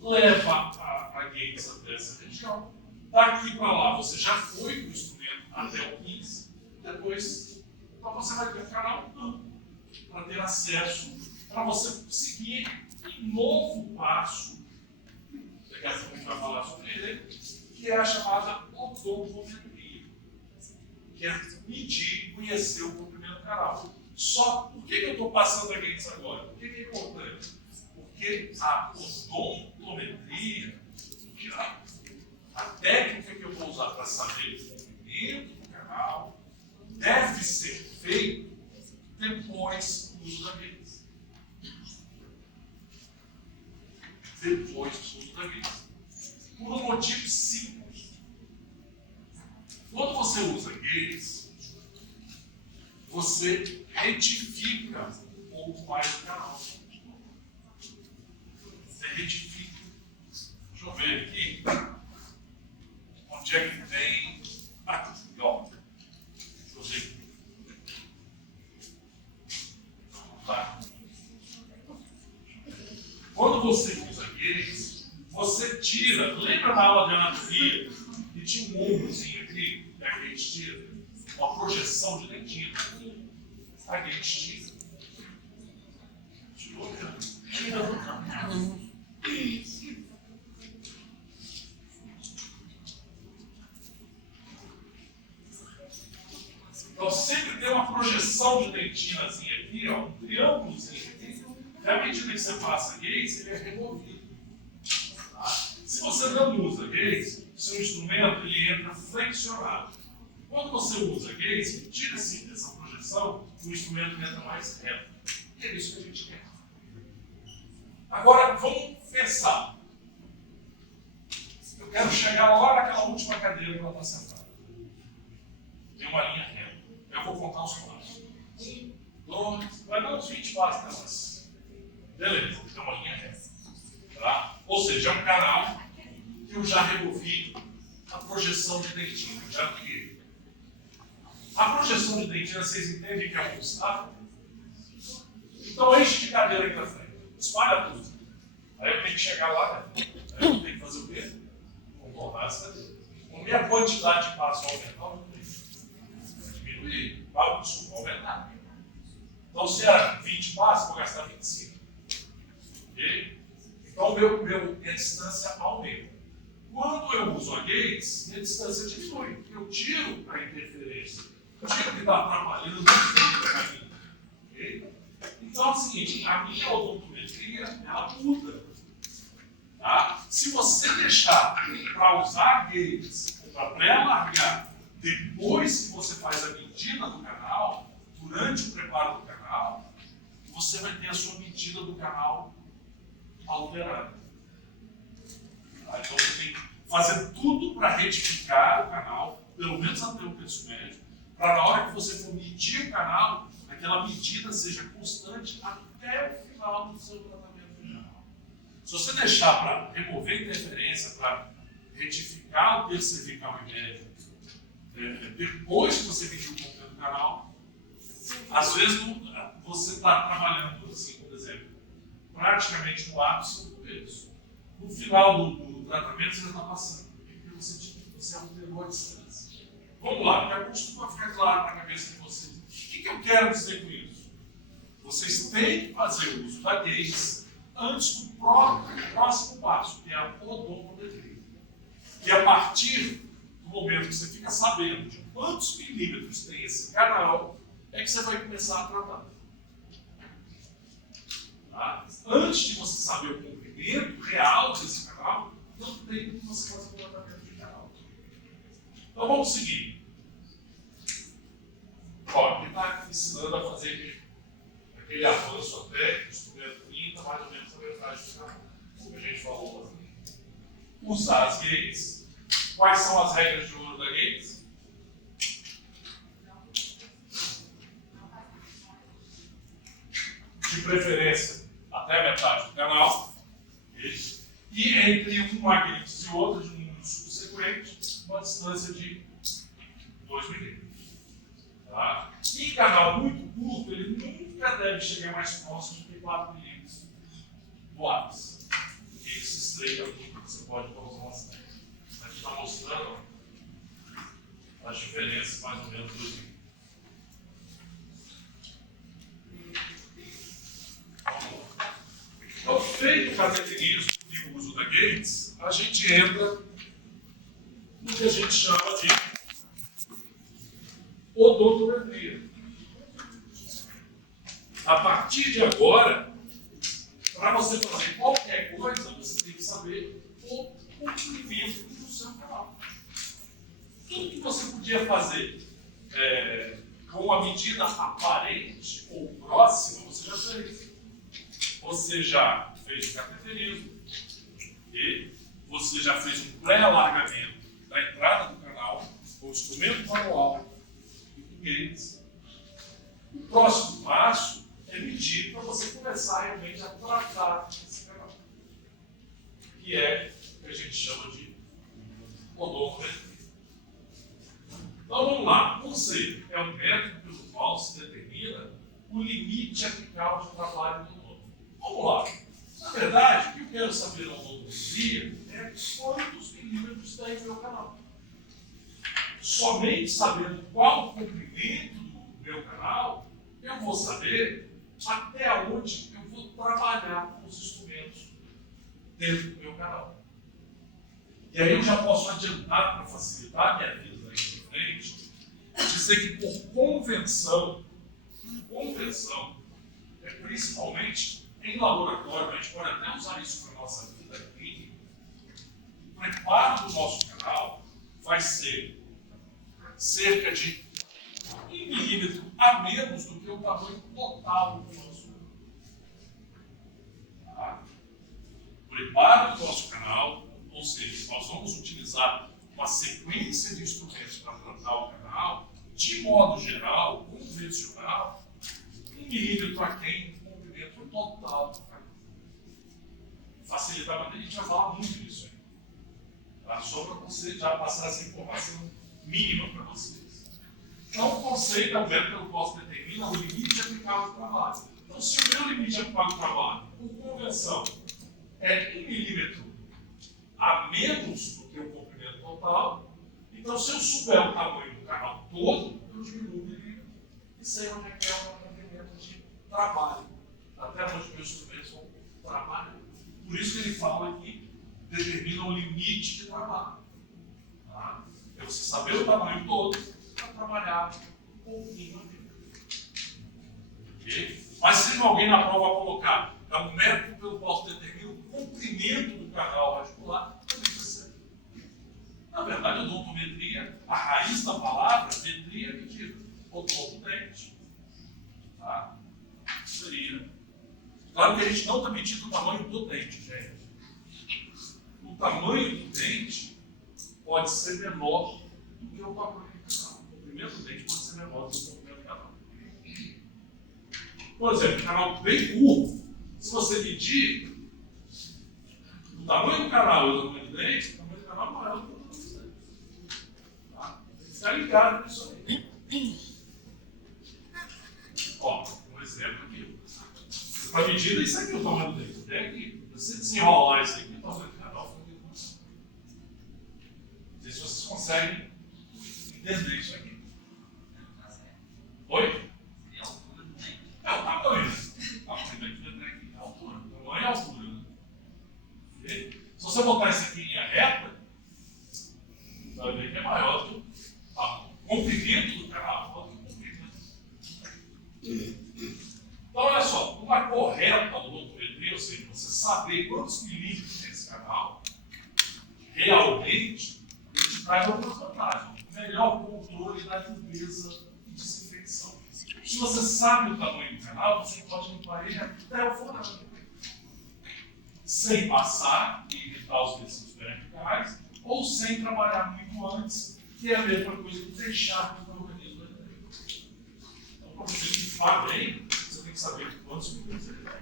Leva a Gates até essa região. Daqui para lá você já foi com o instrumento até o 15. Depois, então você vai ter um canal amplo para ter acesso, para você seguir um novo passo. Daqui a pouco a gente vai falar sobre ele, que é a chamada odontometria, que é medir, conhecer o comprimento do canal. Só por que eu estou passando a Gates agora? Por que é importante? Porque a odontometria, a técnica que eu vou usar para saber o comprimento do canal, deve ser feita depois do uso da Gates. Depois do uso da Gates. Por um motivo simples. Quando você usa Gates, você retifica um pouco mais o canal. Você retifica. Deixa eu ver aqui. Onde é que tem. Aqui, ó. Deixa eu ver. Tá. Quando você usa Gates, você tira. Lembra na aula de anatomia que tinha um ombrozinho aqui, que a Gates tira? Uma projeção de dentina. A Gates tira. Tirou, né? Tira do canal. Então sempre tem uma projeção de dentinazinha aqui, ó, um triângulozinho aqui. E à medida que você passa Gates, ele é removido. Tá? Se você não usa Gates, seu instrumento ele entra flexionado. Quando você usa Gates, tira-se essa projeção, o instrumento entra mais reto. E é isso que a gente quer. Agora, vamos pensar. Eu quero chegar lá naquela última cadeira que ela está sentada. Tem uma linha reta. Eu vou contar os passos. 1, 2, vai dar uns 20 passos nessas. Beleza, tem uma linha reta. Tá? Ou seja, é um canal que eu já removi a projeção de dentina. Eu já criei. A projeção de dentina, vocês entendem que é um obstáculo? Então enche de cadeira aqui na frente. Espalha tudo. Aí eu tenho que chegar lá, né? Aí eu tenho que fazer o quê? Concordar essa cadeira. Com a minha quantidade de passos aumentar, eu tenho que diminuir. O custo vai aumentar. Então, se era 20 passos, eu vou gastar 25. Ok? Então, minha distância aumenta. Quando eu uso a Gates, minha distância diminui. Eu tiro a interferência. Eu tiro o que está atrapalhando o caminho. Ok? Então é o seguinte, a minha odontometria, ela muda. Tá? Se você deixar para usar Gates, para pré-alargar, depois que você faz a medida do canal, durante o preparo do canal, você vai ter a sua medida do canal alterada. Tá? Então você tem que fazer tudo para retificar o canal, pelo menos até o terço médio, para na hora que você for medir o canal, aquela medida seja constante até o final do seu tratamento do canal. Se você deixar para remover interferência, para retificar o terço cervical e médio, depois que você mediu o comprimento do canal, às vezes você está trabalhando, assim, por exemplo, praticamente no ápice do peso. No final do tratamento você já está passando. Porque você alterou a distância. Vamos lá, para costuma ficar claro na cabeça de vocês. O que eu quero dizer com isso? Vocês têm que fazer o uso da gaze antes do próximo passo, que é a odontometria. E a partir do momento que você fica sabendo de quantos milímetros tem esse canal, é que você vai começar a tratar. Tá? Antes de você saber o comprimento real desse canal, não tem como você fazer o tratamento de canal. Então vamos seguir. Ó, ele está ensinando a fazer aquele avanço até o instrumento 30, mais ou menos a metade do canal. Como a gente falou lá. Usar as gates. Quais são as regras de ouro da gates? De preferência até a metade do canal. E entre uma gate e outra, de um número subsequente, uma distância de 2 milímetros. Tá? E canal muito curto, ele nunca deve chegar mais próximo do que 4 milímetros do ápice. E que se estreita muito, você pode colocar bastante. Aqui está mostrando as diferenças mais ou menos dos níveis. Então, feito o cateterismo e o uso da gates, a gente entra no que a gente chama de odontometria. A partir de agora, para você fazer qualquer coisa, você tem que saber o comprimento do seu canal. Tudo que você podia fazer com uma medida aparente ou próxima, você já fez. Você já fez o cateterismo e você já fez um pré-alargamento da entrada do canal com o instrumento manual e com gates. O próximo passo é medir para você começar realmente a tratar esse canal, que é o que a gente chama de odontometria. Então vamos lá, o conceito é um método pelo qual se determina o limite apical de trabalho do odonto. Vamos lá. Na verdade, o que eu quero saber na odontometria é quantos milímetros tem o meu canal. Somente sabendo qual o comprimento do meu canal, eu vou saber até onde eu vou trabalhar com os instrumentos dentro do meu canal. E aí eu já posso adiantar, para facilitar a minha vida daqui para frente, dizer que por convenção, é principalmente em laboratório, a gente pode até usar isso para a nossa vida clínica, o preparo do nosso canal vai ser cerca de 1 milímetro a menos do que o tamanho total do nosso canal. Tá? O preparo do nosso canal, ou seja, nós vamos utilizar uma sequência de instrumentos para tratar o canal, de modo geral, convencional, 1 milímetro aquém do comprimento total do canal. Facilitar, mas a gente vai falar muito disso aí. Tá? Só para você já passar essa informação mínima para vocês. Então, o conceito é o método pelo qual se determina o limite aplicável do trabalho. Então, se o meu limite aplicável do trabalho, por convenção, é 1 milímetro a menos do que o comprimento total, então, se eu souber o tamanho do canal todo, eu diminuo o milímetro e sei onde é que é o comprimento de trabalho, até onde meus instrumentos vão trabalhar. Por isso que ele fala que determina o limite de trabalho. Tá? É você saber o tamanho todo para trabalhar um pouquinho aqui. Okay? Mas se alguém na prova colocar é um método pelo qual se determina o comprimento do canal radicular, também precisa ser. Na verdade, odontometria, a raiz da palavra, metria é medida. Odonto-dente. Tá? Seria. Claro que a gente não está medindo o tamanho do dente, gente. O tamanho do dente pode ser menor do que o tamanho do canal. O primeiro dente pode ser menor do que o primeiro canal. Por exemplo, um canal bem curto, se você medir o tamanho do canal e o tamanho do dente, o tamanho do canal é maior do que o tamanho do dente. Tá? Tem que ficar ligado nisso aí. Ó, um exemplo aqui. Para medir isso aqui, o tamanho do dente. Tem aqui. Se desenrolar isso aqui, o tamanho do canal fica aqui. conseguem entender isso aqui. Oi? É o tamanho. A altura. Tamanho é a altura. Né? Se você botar isso aqui em linha reta, você vai ver que é maior do que o comprimento do canal, maior do que o comprimento. Então, olha só, uma correta odontologia, ou seja, você saber quantos milímetros tem esse canal, realmente, ele te traz algumas vantagens. Melhor controle da limpeza e desinfecção. Se você sabe o tamanho do canal, você pode limpar ele até o forado. Sem passar e evitar os tecidos verticais, ou sem trabalhar muito antes, que é a mesma coisa que deixar o organismo dentro. Então, para você limpar bem, você tem que saber quantos milímetros ele tem.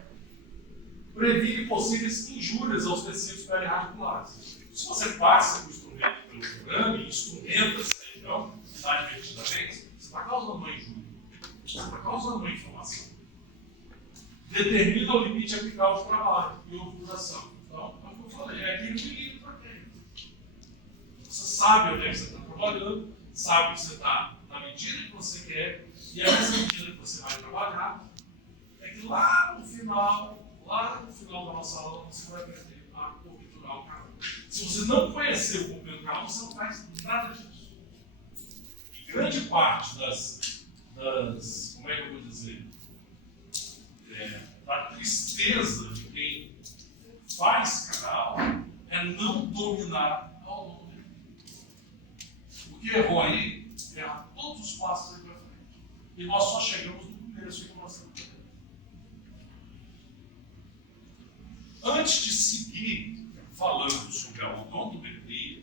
Previne possíveis injúrias aos tecidos periradiculares. Se você passa o instrumento pelo programa e instrumenta essa região, advertidamente, você está causando uma injúria. Você está causando uma inflamação. Determina o limite aplicável de trabalho e obturação. Então, é o que eu falei, é aquele milímetro para aquele. Você sabe onde é que você está trabalhando, sabe que você está na medida que você quer, e é nessa medida que você vai trabalhar, é que lá no final da nossa aula, você vai aprender a obturar o canal. Se você não conhecer o comprimento do canal, você não faz nada disso. E grande parte como é que eu vou dizer? Da tristeza de quem faz canal é não dominar ao longo dele. O que errou aí, erra todos os passos aí para frente. E nós só chegamos no começo que nós estamos fazendo. Antes de seguir falando sobre a odontometria,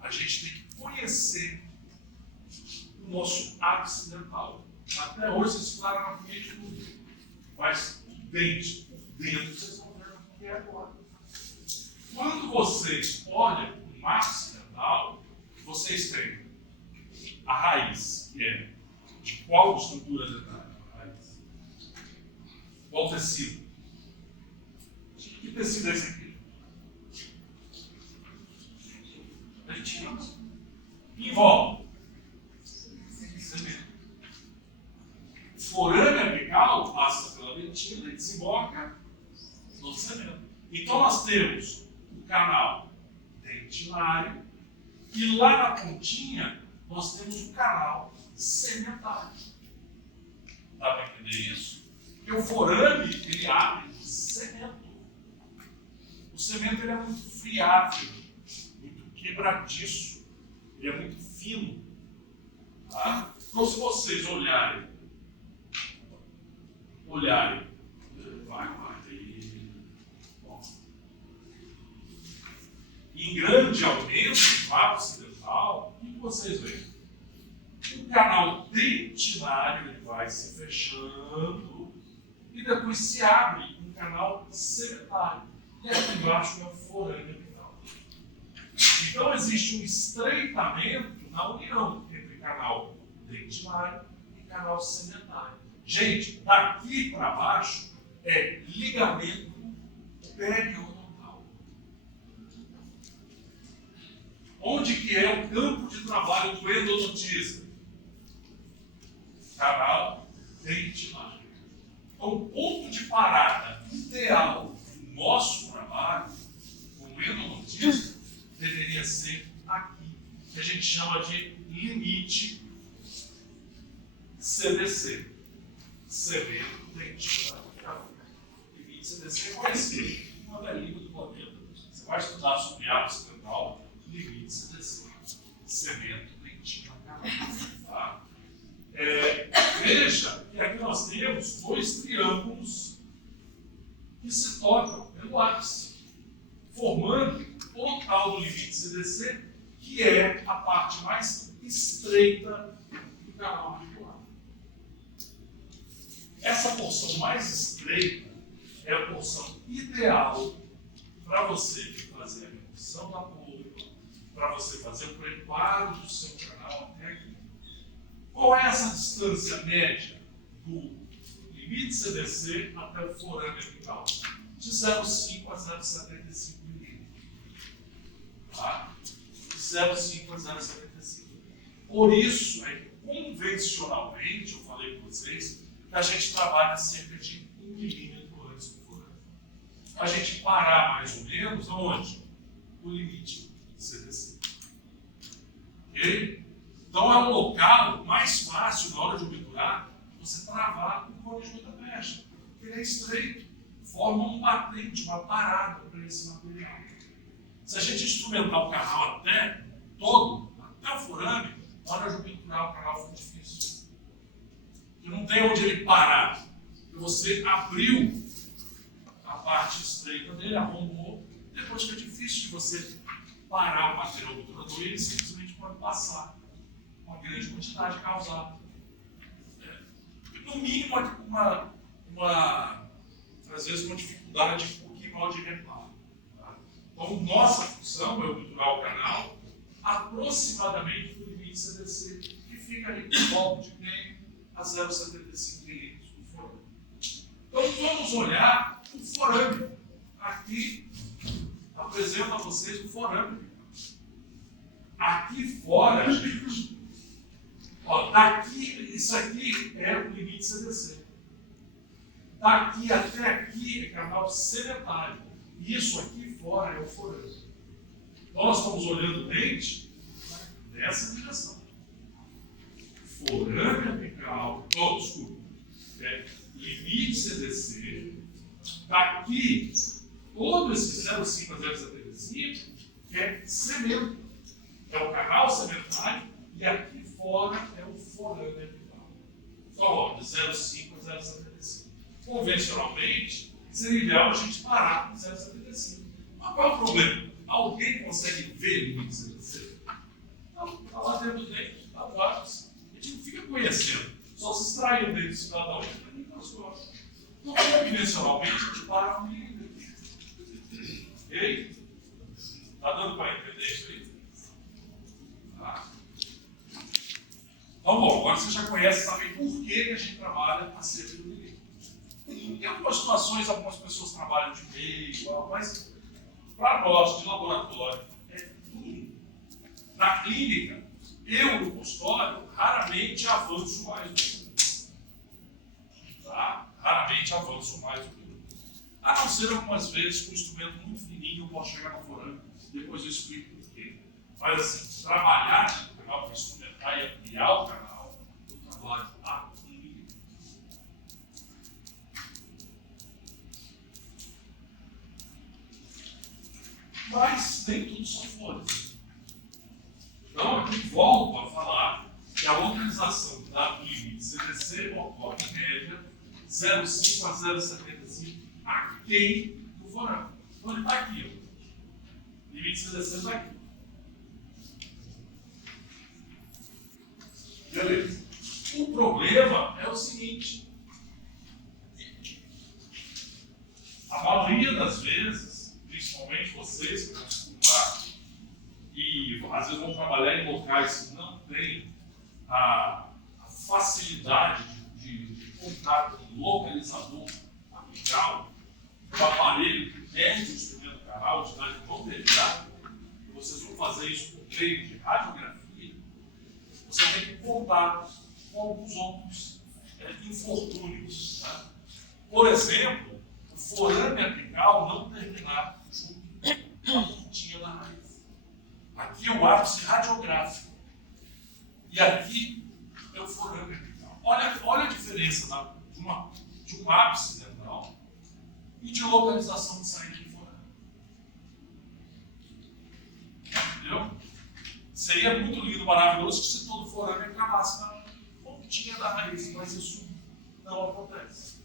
a gente tem que conhecer o nosso ápice dental. Até hoje vocês ficaram na primeira de tudo. Mas o dente por dentro, vocês estão vendo o que é agora. Quando vocês olham o ápice dental, vocês têm a raiz, que é de qual estrutura dentária? A raiz. Qual tecido? Que tecido é esse aqui? Dentina. Em volta. Cemento. Forame apical passa pela dentina e desemboca no cemento. Então nós temos o canal dentinário e lá na pontinha nós temos o canal cementário. Dá para entender isso? Porque o forame ele abre de cemento. O cemento ele é muito friável, muito quebradiço, ele é muito fino. Tá? Então se vocês olharem, bom. Em grande aumento do ápice dental, o que vocês veem? O canal dentinário ele vai se fechando e depois se abre um canal cementário. E aqui embaixo é o forame apical. Então existe um estreitamento na união entre canal dentinário e canal cementário. Gente, daqui para baixo é ligamento periodontal. Onde que é o campo de trabalho do endodontista? Canal dentinário. Então, o ponto de parada ideal do nosso trabalho como endodontista deveria ser aqui, que a gente chama de limite CDC. Cemento dentinário. Limite CDC é conhecido, uma da língua do planeta. Você vai estudar sobre ápice dental, limite CDC. Cemento dentinário. Tá? Veja que aqui nós temos dois triângulos que se tocam pelo ápice, formando o tal do limite CDC, que é a parte mais estreita do canal articular. Essa porção mais estreita é a porção ideal para você fazer a remoção da polpa, para você fazer o preparo do seu canal até aqui. Qual é essa distância média do limite CDC até o forame apical? De 0,5 a 0,75 milímetros. Tá? De 0,5 a 0,75. Por isso, convencionalmente, eu falei para vocês, que a gente trabalha cerca de 1 milímetro antes do forame. A gente parar mais ou menos aonde? O limite CDC. Ok? Então é um local mais fácil na hora de obturar você travar o cone junto da pecha. Porque ele é estreito, forma um batente, uma parada para esse material. Se a gente instrumentar o canal até todo, até o forame, na hora de obturar o canal fica difícil. Porque não tem onde ele parar. Porque você abriu a parte estreita dele, arrombou, depois fica difícil de você parar o material obturador e ele simplesmente pode passar uma grande quantidade causada. No mínimo, às vezes, uma dificuldade um pouquinho maior de reparo. Tá? Então, nossa função é obturar o canal aproximadamente do limite CDC, que fica ali por volta de meio a 0,75 milímetros do forame. Então, vamos olhar o forame. Aqui, apresento a vocês o forame. Aqui fora, gente, ó, daqui, isso aqui é o limite CDC. Daqui até aqui é canal sedentário. Isso aqui fora é o forame. Então nós estamos olhando o dente nessa direção. Forame apical, desculpa, limite CDC. Daqui, todo esse 0,5 a 0,75 é cemento. É o canal sedentário e aqui fora é o forame apical. Então, ó, de 0,5 a 0,75. Convencionalmente, seria ideal a gente parar com 0,75. Mas qual é o problema? Alguém consegue ver o limite CDC? Não, está lá dentro do dente, está no ápice. A gente não fica conhecendo. Só se extrair o dente de cada um para microscópio. Então, convencionalmente, a gente para no milímetro. Ok? Está dando para entender isso aí? Tá. Então, bom, agora você já conhece também por que a gente trabalha a cerca do milímetro. Em algumas situações, algumas pessoas trabalham de meio, mas para nós, de laboratório, é tudo. Na clínica, eu no consultório, raramente avanço mais do que um. Tá? Raramente avanço mais do que um. A não ser algumas vezes com um instrumento muito fininho, eu posso chegar no forame, depois eu explico por quê. Mas assim, trabalhar no canal para instrumentar e ampliar o canal, eu trabalho a 1 milímetro. Mas nem tudo são flores. Então, aqui volto a falar que a localização da limite CDC ocorre em média 0,5 a 0,75 aquém do forame. Então, ele está aqui. Ó. O limite CDC está aqui. Beleza. O problema é o seguinte: a maioria das vezes, principalmente vocês que vão estudar e às vezes vão trabalhar em locais que não têm a facilidade de contato com o localizador apical, o aparelho que mede o instrumento canal, de idade vão dedicar, e vocês vão fazer isso por meio de radiografia, você tem que contar com alguns outros infortúnios. Tá? Por exemplo, o forame apical não terminar junto com a pontinha da raiz. Aqui é o ápice radiográfico. E aqui é o forame apical. Olha a diferença de um ápice dental e de localização de saída de forame. Entendeu? Seria muito lindo, maravilhoso, que se todo forame acabasse na pontinha da raiz, mas isso não acontece.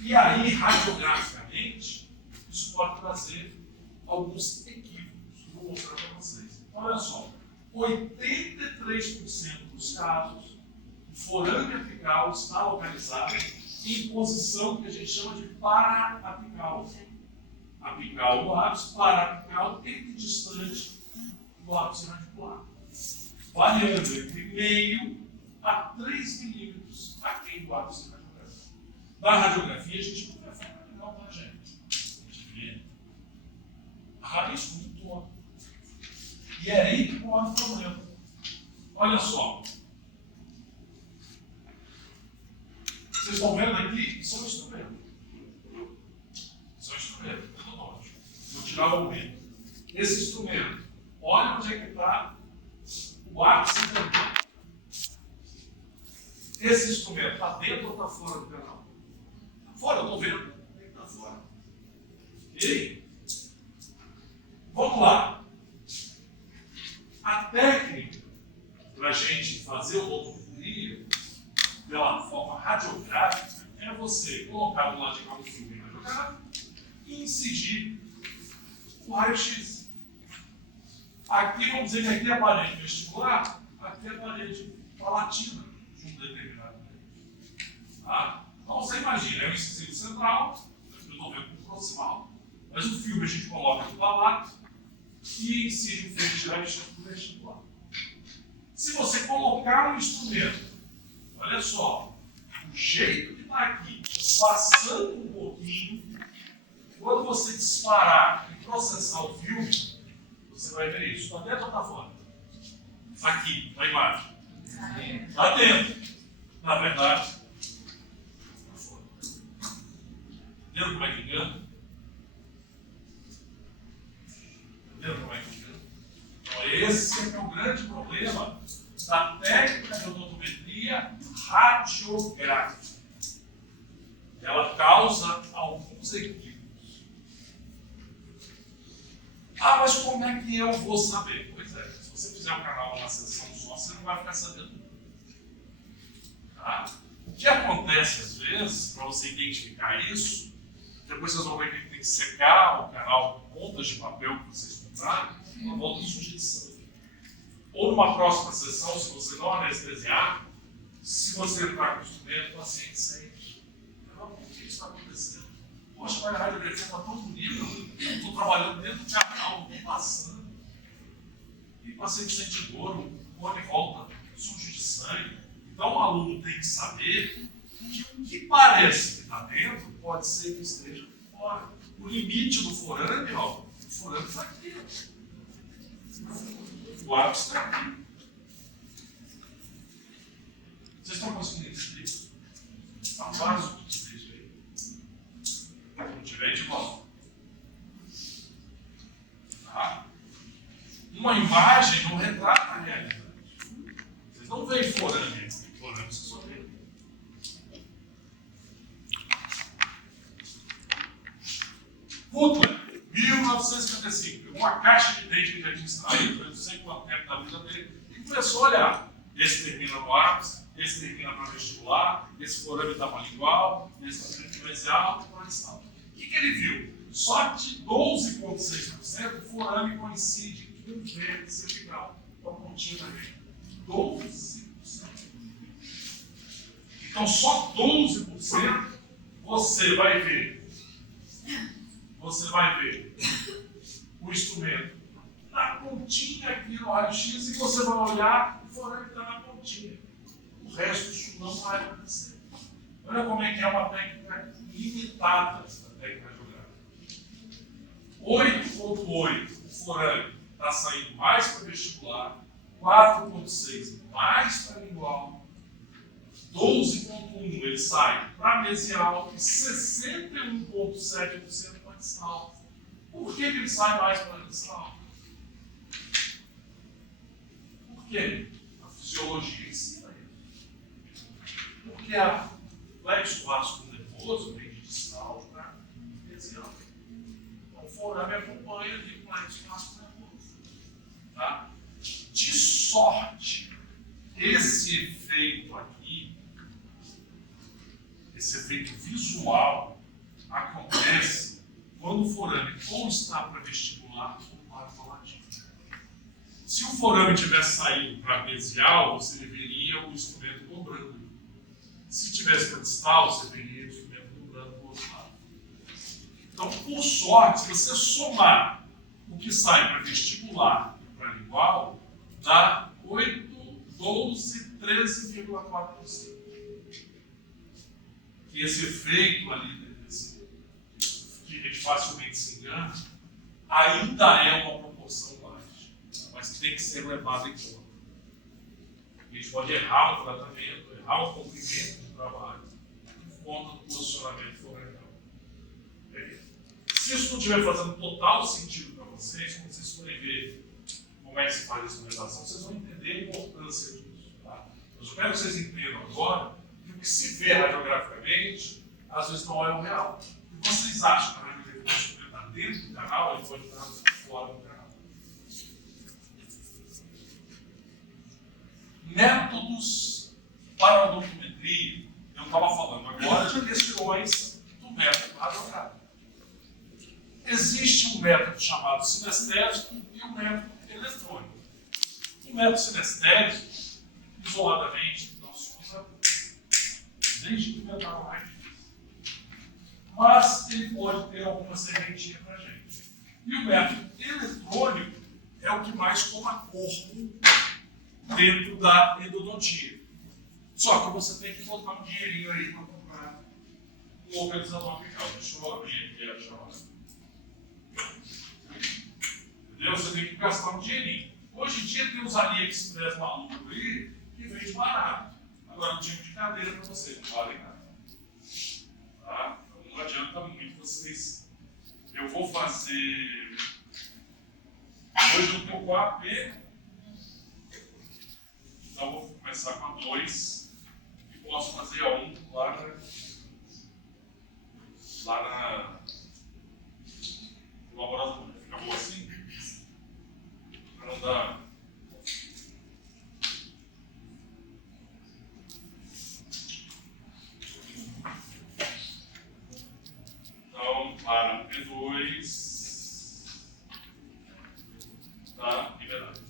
E aí, radiograficamente, isso pode trazer alguns equívocos que eu vou mostrar para vocês. Olha só, 83% dos casos, o forame apical está localizado em posição que a gente chama de para-apical. Apical no ápice, para-apical equidistante do ápice radicular. Variando entre meio a 3 milímetros aquém do ápice radiográfico. Na radiografia, a gente não vê a forma legal, tá, gente? A gente vê a raiz como um todo. E é aí que mora o problema. Olha só. Vocês estão vendo aqui? Isso é um instrumento. Isso é um instrumento metodológico. Vou tirar o ruído. Esse instrumento, olha onde é que está o ápice dele. Esse instrumento está dentro ou está fora do canal? Está fora, eu estou vendo. Está fora. Ok? Vamos lá. A técnica para a gente fazer odontologia pela forma radiográfica é você colocar do lado de cá um filme radiográfico e incidir o raio-x. Aqui, vamos dizer que aqui é a parede vestibular, aqui é a parede palatina, de um determinado dente. Tá? Então você imagina, é um incisivo central, eu estou vendo com proximal, mas o filme a gente coloca do palato e incide o fio de raio-x do vestibular. Se você colocar um instrumento, olha só, o jeito que está aqui, passando um pouquinho, quando você disparar e processar o filme, você vai ver isso. Está dentro ou está fora? Aqui, na imagem. Está dentro. Na verdade, está fora. Entendeu como é que engana? Entendeu como é que engana? Então, esse é o grande problema da técnica de odontometria radiográfica. Ela causa alguns equívocos. Ah, mas como é que eu vou saber? Pois é, se você fizer um canal numa sessão só, você não vai ficar sabendo. Tá? O que acontece às vezes, para você identificar isso, depois vocês vão ver que tem que secar o canal com pontas de papel que vocês compraram, uma volta suja de sangue. Ou numa próxima sessão, se você não anestesiar, se você entrar com o instrumento, o paciente sente. Por que isso está acontecendo? Poxa, mas a radiografia está tão bonita, eu estou trabalhando dentro do canal, estou passando. E o paciente sente dor, o corpo volta sujo de sangue. Então o aluno tem que saber que o que parece que está dentro pode ser que esteja fora. O limite do forame, ó, o forame está aqui. O ápice está aqui. Vocês estão conseguindo entender isso? Está fácil de dizer isso aí. Se não tiver, de volta. Tá? Uma imagem não retrata a realidade. Vocês não veem forame. Forame você só vê. Butler, 1955, pegou uma caixa de dente que ele já tinha extraído, não sei quanto tempo da vida dele, e começou a olhar. Esse termina no ápice, esse termina para vestibular, esse forame está malingual, esse está mais alto, mais alto. O que ele viu? Só de 12,6% o forame coincide com o verde cervical, com a pontinha da veia. 12%. Então, só 12% você vai ver o instrumento na pontinha aqui no raio-x e você vai olhar e o forame está na pontinha. O resto disso não vai acontecer. Olha como é que é uma técnica limitada, essa técnica radiográfica. 8,8 o forame está saindo mais para vestibular, 4,6 mais para lingual, 12,1 ele sai para mesial e 61,7% para distal. Por que ele sai mais para distal? Por quê? A fisiologia ensina ele. Porque a plexo vascular nervoso vem de distal para mesial. Então o forame acompanha ali o plexo vascular nervoso. Tá? De sorte, esse efeito aqui, esse efeito visual, acontece quando o forame ou está para vestibular ou para palatino. Se o forame tivesse saído para mesial, você veria o instrumento dobrando. Se tivesse para distal, você veria o instrumento dobrando para o outro lado. Então, por sorte, se você somar o que sai para vestibular e para lingual, dá 8, 12, 13,4%. E esse efeito ali, que a gente facilmente se engana, ainda é uma proporção baixa. A mas que tem que ser levado em conta. A gente pode errar no tratamento, errar no cumprimento do trabalho, por conta do posicionamento forense. Se isso não estiver fazendo total sentido para vocês, quando vocês forem ver como é que se faz a instrumentação, vocês vão entender a importância disso. Tá? Mas eu quero que vocês entendam agora que o que se vê radiograficamente, às vezes não é o real. O que vocês acham que a radiografia está dentro do canal, ele pode estar fora do canal. Métodos para a odontometria, eu estava falando agora de questões do método radiográfico. Existe um método chamado sinestésico e um método eletrônico. O método sinestésico, isoladamente, não se usa desde que inventaram o raio-x. Mas ele pode ter alguma serventia para a gente. E o método eletrônico é o que mais toma corpo dentro da endodontia. Só que você tem que botar um dinheirinho aí para comprar um localizador apical. Deixa eu abrir aqui a chamada. Entendeu? Você tem que gastar um dinheirinho. Hoje em dia tem uns AliExpress malucos aí que vende barato. Agora, um tipo de cadeira para vocês, não vale nada. Tá? Então, não adianta muito vocês. Eu vou fazer. Hoje eu tenho 4P. Então, eu vou começar com a 2. E posso fazer a 1 lá no laboratório. Fica bom assim? Para não dar. Então, para P2. Tá liberado.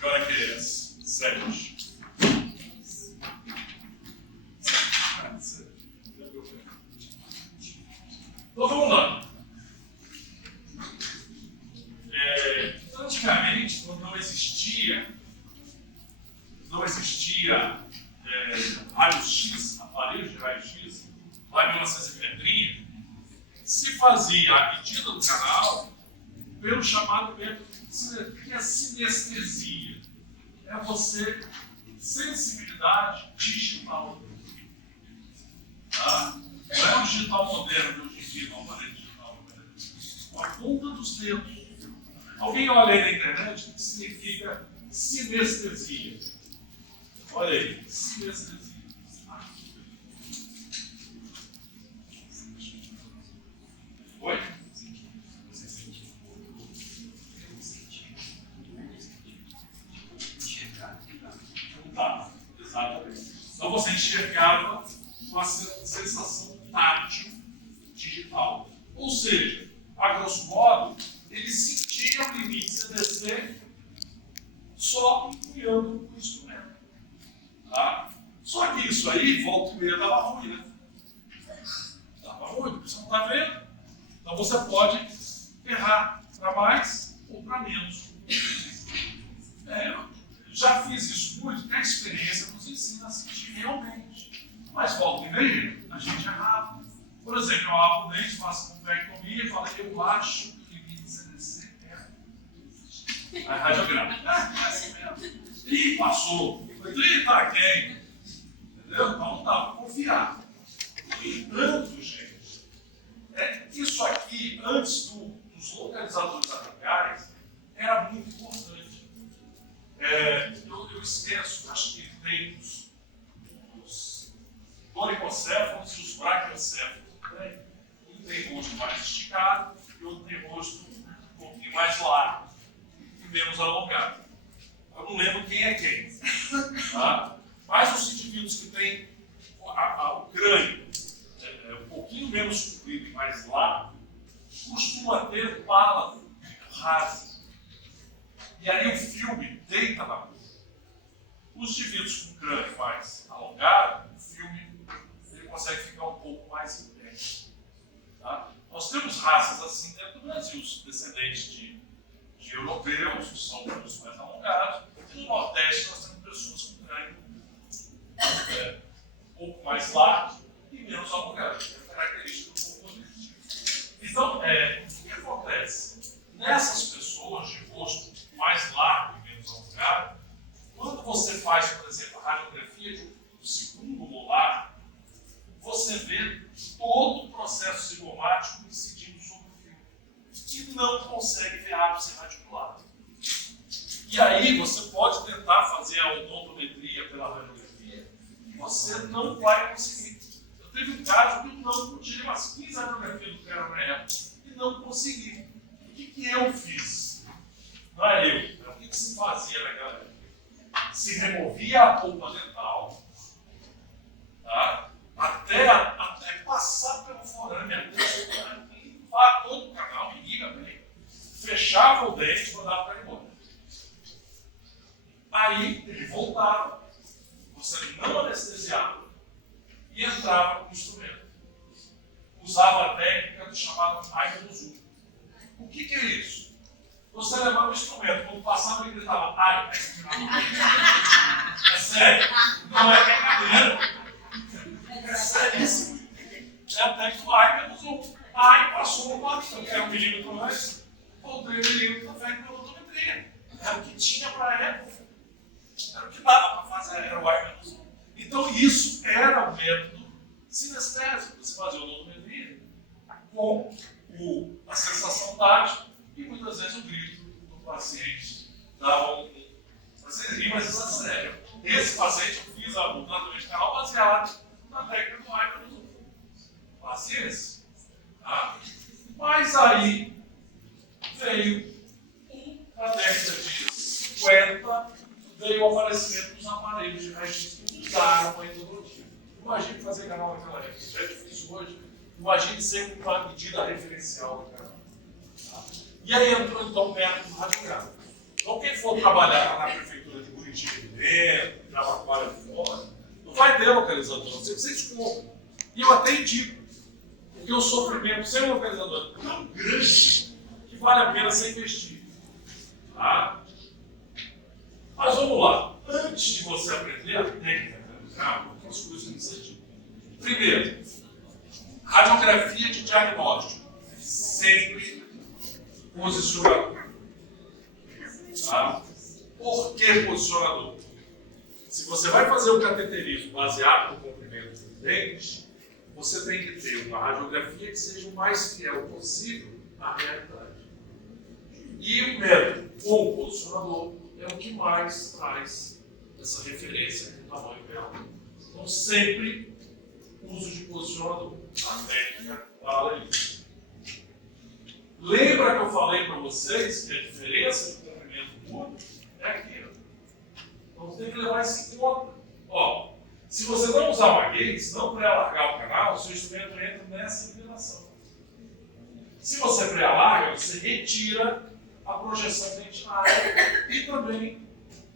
Que hora que é essa? 7. Então vamos lá. Antigamente, quando não existia raio-x, aparelho de raio-x, lá em 1930, se fazia a medida do canal pelo chamado método que é sinestesia. É você, sensibilidade digital. Tá? Não é o digital moderno de hoje em dia, não, aparelho digital. A ponta dos dedos. Alguém olha aí na internet o que significa sinestesia. Olha aí, sinestesia. Oi? Tá, exatamente. Então você enxergava com a sensação tátil digital. Ou seja, a grosso modo, ele sentia o limite CDC só olhando o instrumento. Tá? Só que isso aí, volta e meia, dava ruim, né? Dava ruim, porque você não está vendo. Então você pode errar para mais ou para menos. Já fiz isso muito, porque a experiência nos ensina a sentir realmente. Mas volta e meia, a gente errava. Por exemplo, eu abro o dente, faço convectomia e falo, eu acho que o limite CDC é a radiografia. É assim mesmo. Ih, passou. Ih, tá quem? Entendeu? Então não dá para confiar. No entanto, gente, isso aqui, antes dos localizadores apicais, era muito importante. Eu esqueço, acho que tem os dolicocéfalos e os braquiocéfalos. Né? Um tem rosto mais esticado e outro tem rosto um pouquinho mais largo e menos alongado. Eu não lembro quem é quem. Tá? Mas os indivíduos que têm o crânio um pouquinho menos comprido e mais largo costuma ter o pálado raso. E aí o filme deita na boca. Os indivíduos com crânio mais alongado, o filme ele consegue ficar um pouco mais em pé. Tá? Nós temos raças assim dentro do Brasil, os descendentes de europeus, que são os mais alongados, e no Nordeste nós temos pessoas com crânio um pouco mais largo e menos alongado. É característica do povo nordestino. Então, o que acontece? E aí você pode tentar fazer a odontometria pela radiografia e você não vai conseguir. Eu teve um caso que eu não tirei umas 15 radiografias do cara na época e não consegui. O que eu fiz? Não é eu. O que se fazia naquela época? Se removia a polpa dental, tá? até passar pelo forame, limpar todo o canal, me liga bem. Fechava o dente e mandava para embora. Aí ele voltava, você não anestesiava e entrava com o instrumento. Usava a técnica chamada Aiga do Zoom. O que é isso? Você levava o instrumento, quando passava ele gritava ai. É sério? Não é brincadeira. É seríssimo. É a técnica do Aiga do Zoom. Ai, passou uma parte, eu quero 1 milímetro mais, ou 3 milímetros da fé com a odontometria. Era o que tinha para a época. Era o que dava para fazer, era o Aiga do Zoom. Então isso era o método sinestésico. Você fazia odontometria com a sensação tátil e muitas vezes o grito do paciente dava Vocês riem, mas isso é sério. Esse paciente eu fiz o tratamento de canal baseado na técnica do Aiga do Zoom. Paciência. Tá? Mas aí veio a década de 50, veio o aparecimento dos aparelhos de raio-x que mudaram a endodontia. Imagine fazer canal naquela época, já é difícil hoje. Imagine ser uma medida referencial do canal. Tá? E aí entrou então o método radiográfico. Então quem for trabalhar na prefeitura de Curitiba dentro, Jabaquara de fora, não vai ter localizador, vocês compram. E eu até indico, porque o sofrimento sem localizador é tão grande que vale a pena você investir. Tá? Mas vamos lá. Antes de você aprender a técnica radiográfica, algumas coisas que você diga. Primeiro, radiografia de diagnóstico. Sempre posicionador. Tá? Por que posicionador? Se você vai fazer o cateterismo baseado no comprimento do dente, você tem que ter uma radiografia que seja o mais fiel possível à realidade. E o método com o posicionador é o que mais traz essa referência do tamanho real. Então, sempre uso de posicionador. A técnica fala isso. Lembra que eu falei para vocês que a diferença de comprimento puro é aqui. Então, você tem que levar isso em conta. Ó, se você não usar uma gates, não pré-alargar o canal, o seu instrumento entra nessa inclinação. Se você pré-alarga, você retira a projeção dentinária e também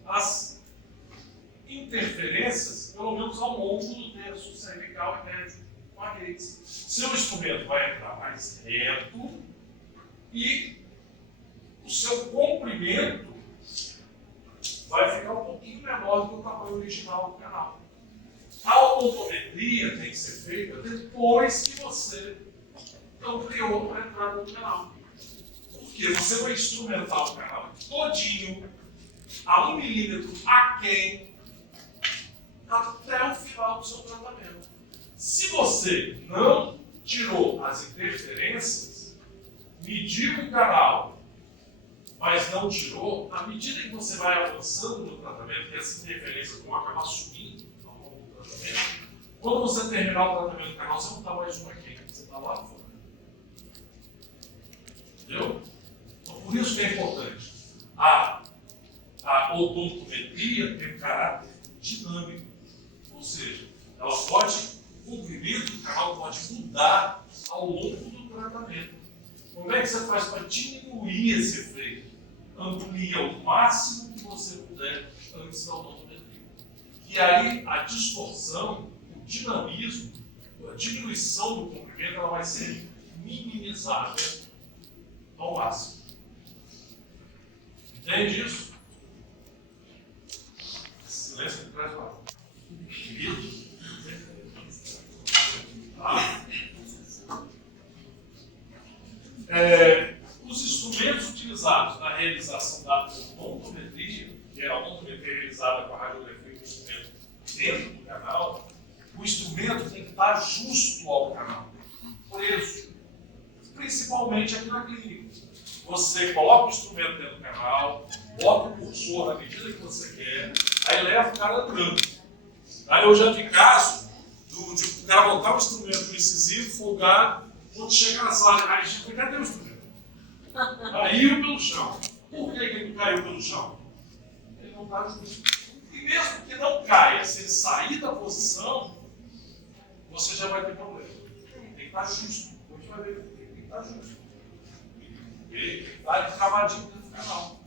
as interferências, pelo menos ao longo do terço cervical e médio com a gates. Seu instrumento vai entrar mais reto e o seu comprimento vai ficar um pouquinho menor do que o tamanho original do canal. A odontometria tem que ser feita depois que você ampliou a entrada do canal. Porque você vai instrumentar o canal todinho a 1 milímetro aquém até o final do seu tratamento. Se você não tirou as interferências, mediu o canal, mas não tirou, à medida que você vai avançando no tratamento, e essas interferências vão acabar subindo ao longo do tratamento, quando você terminar o tratamento do canal, você não está mais um aqui, você está lá fora. Entendeu? Então, por isso que é importante. A odontometria tem um caráter dinâmico, ou seja, ela pode, o comprimento do canal pode mudar ao longo do tratamento. Como é que você faz para diminuir esse efeito? Amplia o máximo que você puder antes da odontometria. E aí a distorção, o dinamismo, a diminuição do comprimento, ela vai ser minimizada ao máximo. Entende isso? Silêncio que traz o ar. Tá? Os instrumentos utilizados na realização da odontometria, que é a odontometria realizada com a radiografia do instrumento dentro do canal, o instrumento tem que estar justo ao canal, preso, principalmente aqui na clínica. Você coloca o instrumento dentro do canal, bota por cursor na medida que você quer, aí leva o cara andando. Aí eu já vi caso de o cara botar um instrumento incisivo, folgar, quando chega na sala, aí chega, cadê o instrumento? Caiu pelo chão. Por que ele caiu pelo chão? Ele não está justo. E mesmo que não caia, se ele sair da posição, você já vai ter problema. Tem que estar justo. A gente vai ver que tem que estar justo. Ele tem que estar travadinho dentro do canal.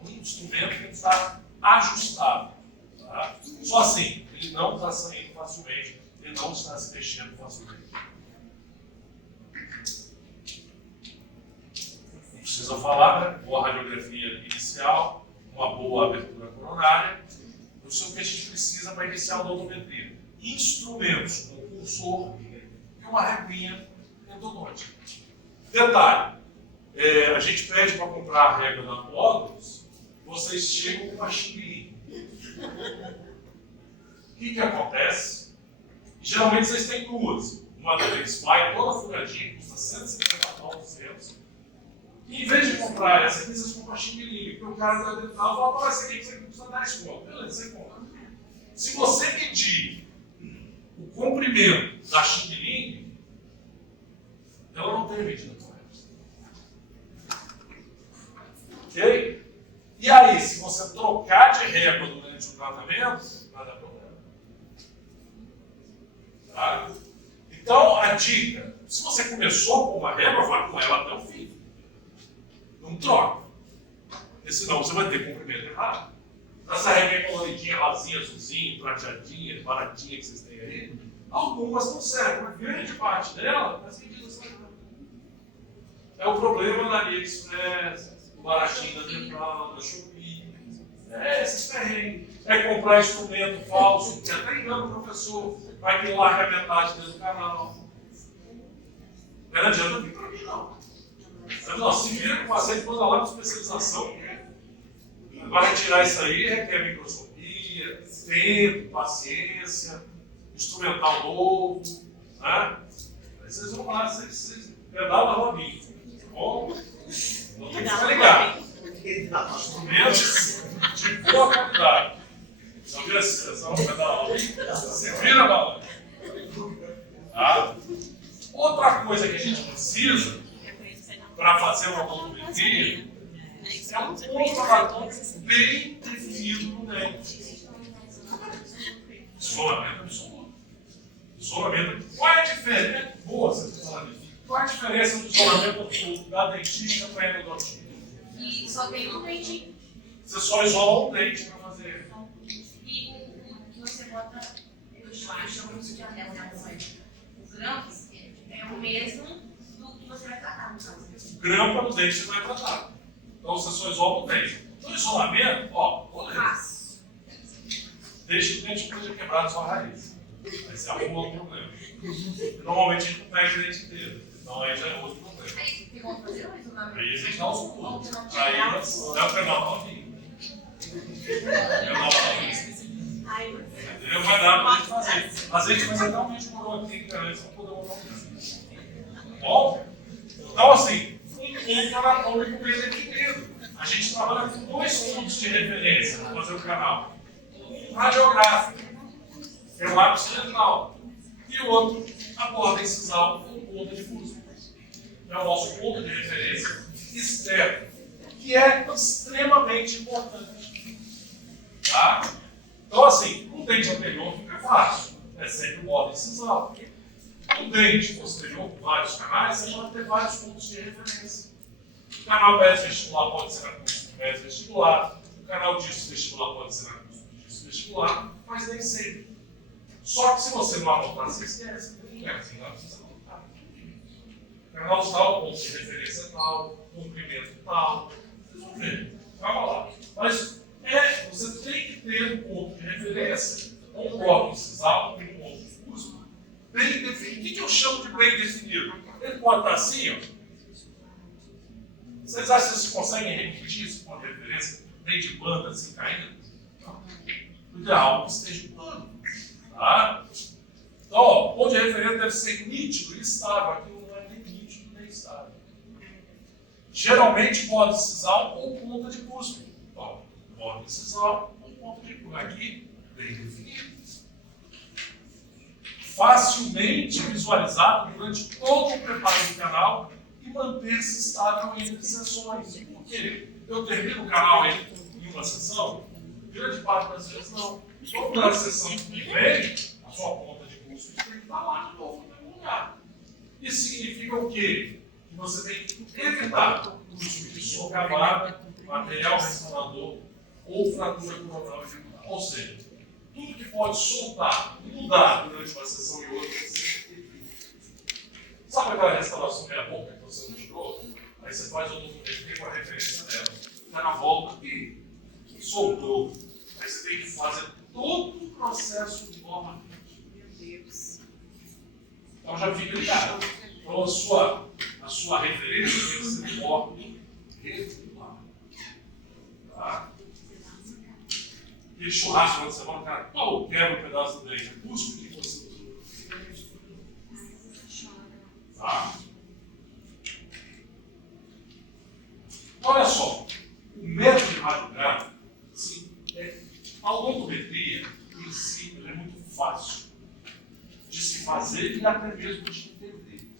Então, o instrumento tem que estar ajustado. Tá? Só assim, ele não está saindo facilmente, ele não está se mexendo facilmente. Não precisa falar, né? Boa radiografia inicial, uma boa abertura coronária. Isso é o que a gente precisa para iniciar a odontometria. Instrumentos com cursor e uma regrinha endodôntica. Detalhe, a gente pede para comprar a régua da Módulos, vocês chegam com uma xing-ling. O que acontece? Geralmente vocês têm duas. Uma deles vai toda furadinha, custa 150 dólares. E em vez de comprar essa aqui, vocês compram a xing-ling, porque o cara vai dentro dela e fala, essa aqui você custa 10 conto. Beleza, você compra. Se você medir o comprimento da xing-ling, ela não tem medida correta. Ok? E aí, se você trocar de régua durante o tratamento, vai dar problema. Tá? Então, a dica, se você começou com uma régua, vá com ela até o fim. Não troca. Porque senão você vai ter comprimento errado. Essa régua coloridinha, rosinha, azulzinha, prateadinha, baratinha que vocês têm aí, algumas não servem, mas grande parte dela, as medidas são erradas. É o problema da AliExpress, o baratinho da Dental, da Shopee. Esses perrengues. É comprar instrumento falso, que até engana o professor, vai ter larga a metade dentro do canal. Não adianta vir para mim, não. Não, se vira com azeite, manda lá para especialização. Para retirar isso aí, requer microscopia, tempo, paciência, instrumental novo. Né? Aí vocês vão lá, vocês pedalam a robinha. Tá bom? Não tem que ficar ligado. Instrumentos de boa qualidade. Não vira essa pedala robinha? Você vira a bala. Tá? Outra coisa que a gente precisa para fazer uma odontometria é um controlador bem definido no dente. Isolamento absoluto. Isolamento. Qual é a diferença? Boa, você está falando aqui. Qual é a diferença do isolamento absoluto da dentista para a endodontia? E só tem um dente. Você só isola um dente para fazer. E o que você bota, eu chamo isso de anel, né? O grampo é o mesmo do que você vai tratar, no caso. O grampo no dente você vai tratar. Então você só isola o dente. No isolamento, beleza. Deixa o dente esteja quebrado sua raiz. Aí você arruma outro problema. Normalmente a gente não pega o dente inteiro. Então aí já é outro problema. Aí tem como fazer o isolamento? Aí a gente dá os pulos. Aí é o canal novinho. Entendeu? Vai dar pra gente fazer. Às vezes vai ser realmente morou aqui antes para poder botar um dente. Tá bom? Então assim, um anatômico bem definido. A gente trabalha com 2 pontos de referência para fazer o canal. Um radiográfico, que é o ápice central, e o outro, a borda incisal com ponta de fuso. É o nosso ponto de referência externo, que é extremamente importante. Tá? Então, assim, um dente anterior fica fácil, é sempre borda incisal. Um dente posterior com vários canais, você pode ter vários pontos de referência. O canal vestibular pode ser na curso vestibular, o canal disso vestibular pode ser na curso disso vestibular, mas nem sempre. Só que se você não anotar, você esquece. Não é assim, não precisa anotar. O canal tal, ponto de referência tal, comprimento tal. Vocês vão ver. Calma lá. Mas você tem que ter um ponto de referência, um bloco incisal, um ponto de fuso, bem definido. O que eu chamo de bem definido? Ele pode estar assim, ó. Vocês acham que vocês conseguem repetir isso com uma referência bem de banda, assim, caindo? Não. O ideal é que esteja plano. Tá? Então, o ponto de referência deve ser nítido e estável. Aquilo não é nem nítido nem estável. Geralmente, borda incisal ou ponta de cúspide. Borda incisal, um ponto de cura aqui bem definido. Facilmente visualizado durante todo o preparo do canal e manter-se estável entre sessões. Porque eu termino o canal em uma sessão, grande parte das vezes não. Toda a sessão que vem, a sua conta de custo tem que estar lá de novo no mesmo lugar. Isso significa o quê? Que você tem que evitar o uso de socavado, material restaurador ou fratura coronal irregular. Ou seja, tudo que pode soltar e mudar durante uma sessão e outra, você tem que evitar. Sabe aquela restauração meia boca que você não tirou? Aí você faz o documento com a referência dela. Está na volta e soltou. Aí você tem que fazer todo o processo novamente. Meu Deus. Então já fica ligado. Então a sua referência tem que ser de ordem regular. Tá? E churrasco quando você vai, cara, pau, quebra um pedaço do dente. Busca o que você usou. Tá? Olha só, o método de radiográfico, assim, a odontometria em si é muito fácil de se fazer e até mesmo de entender.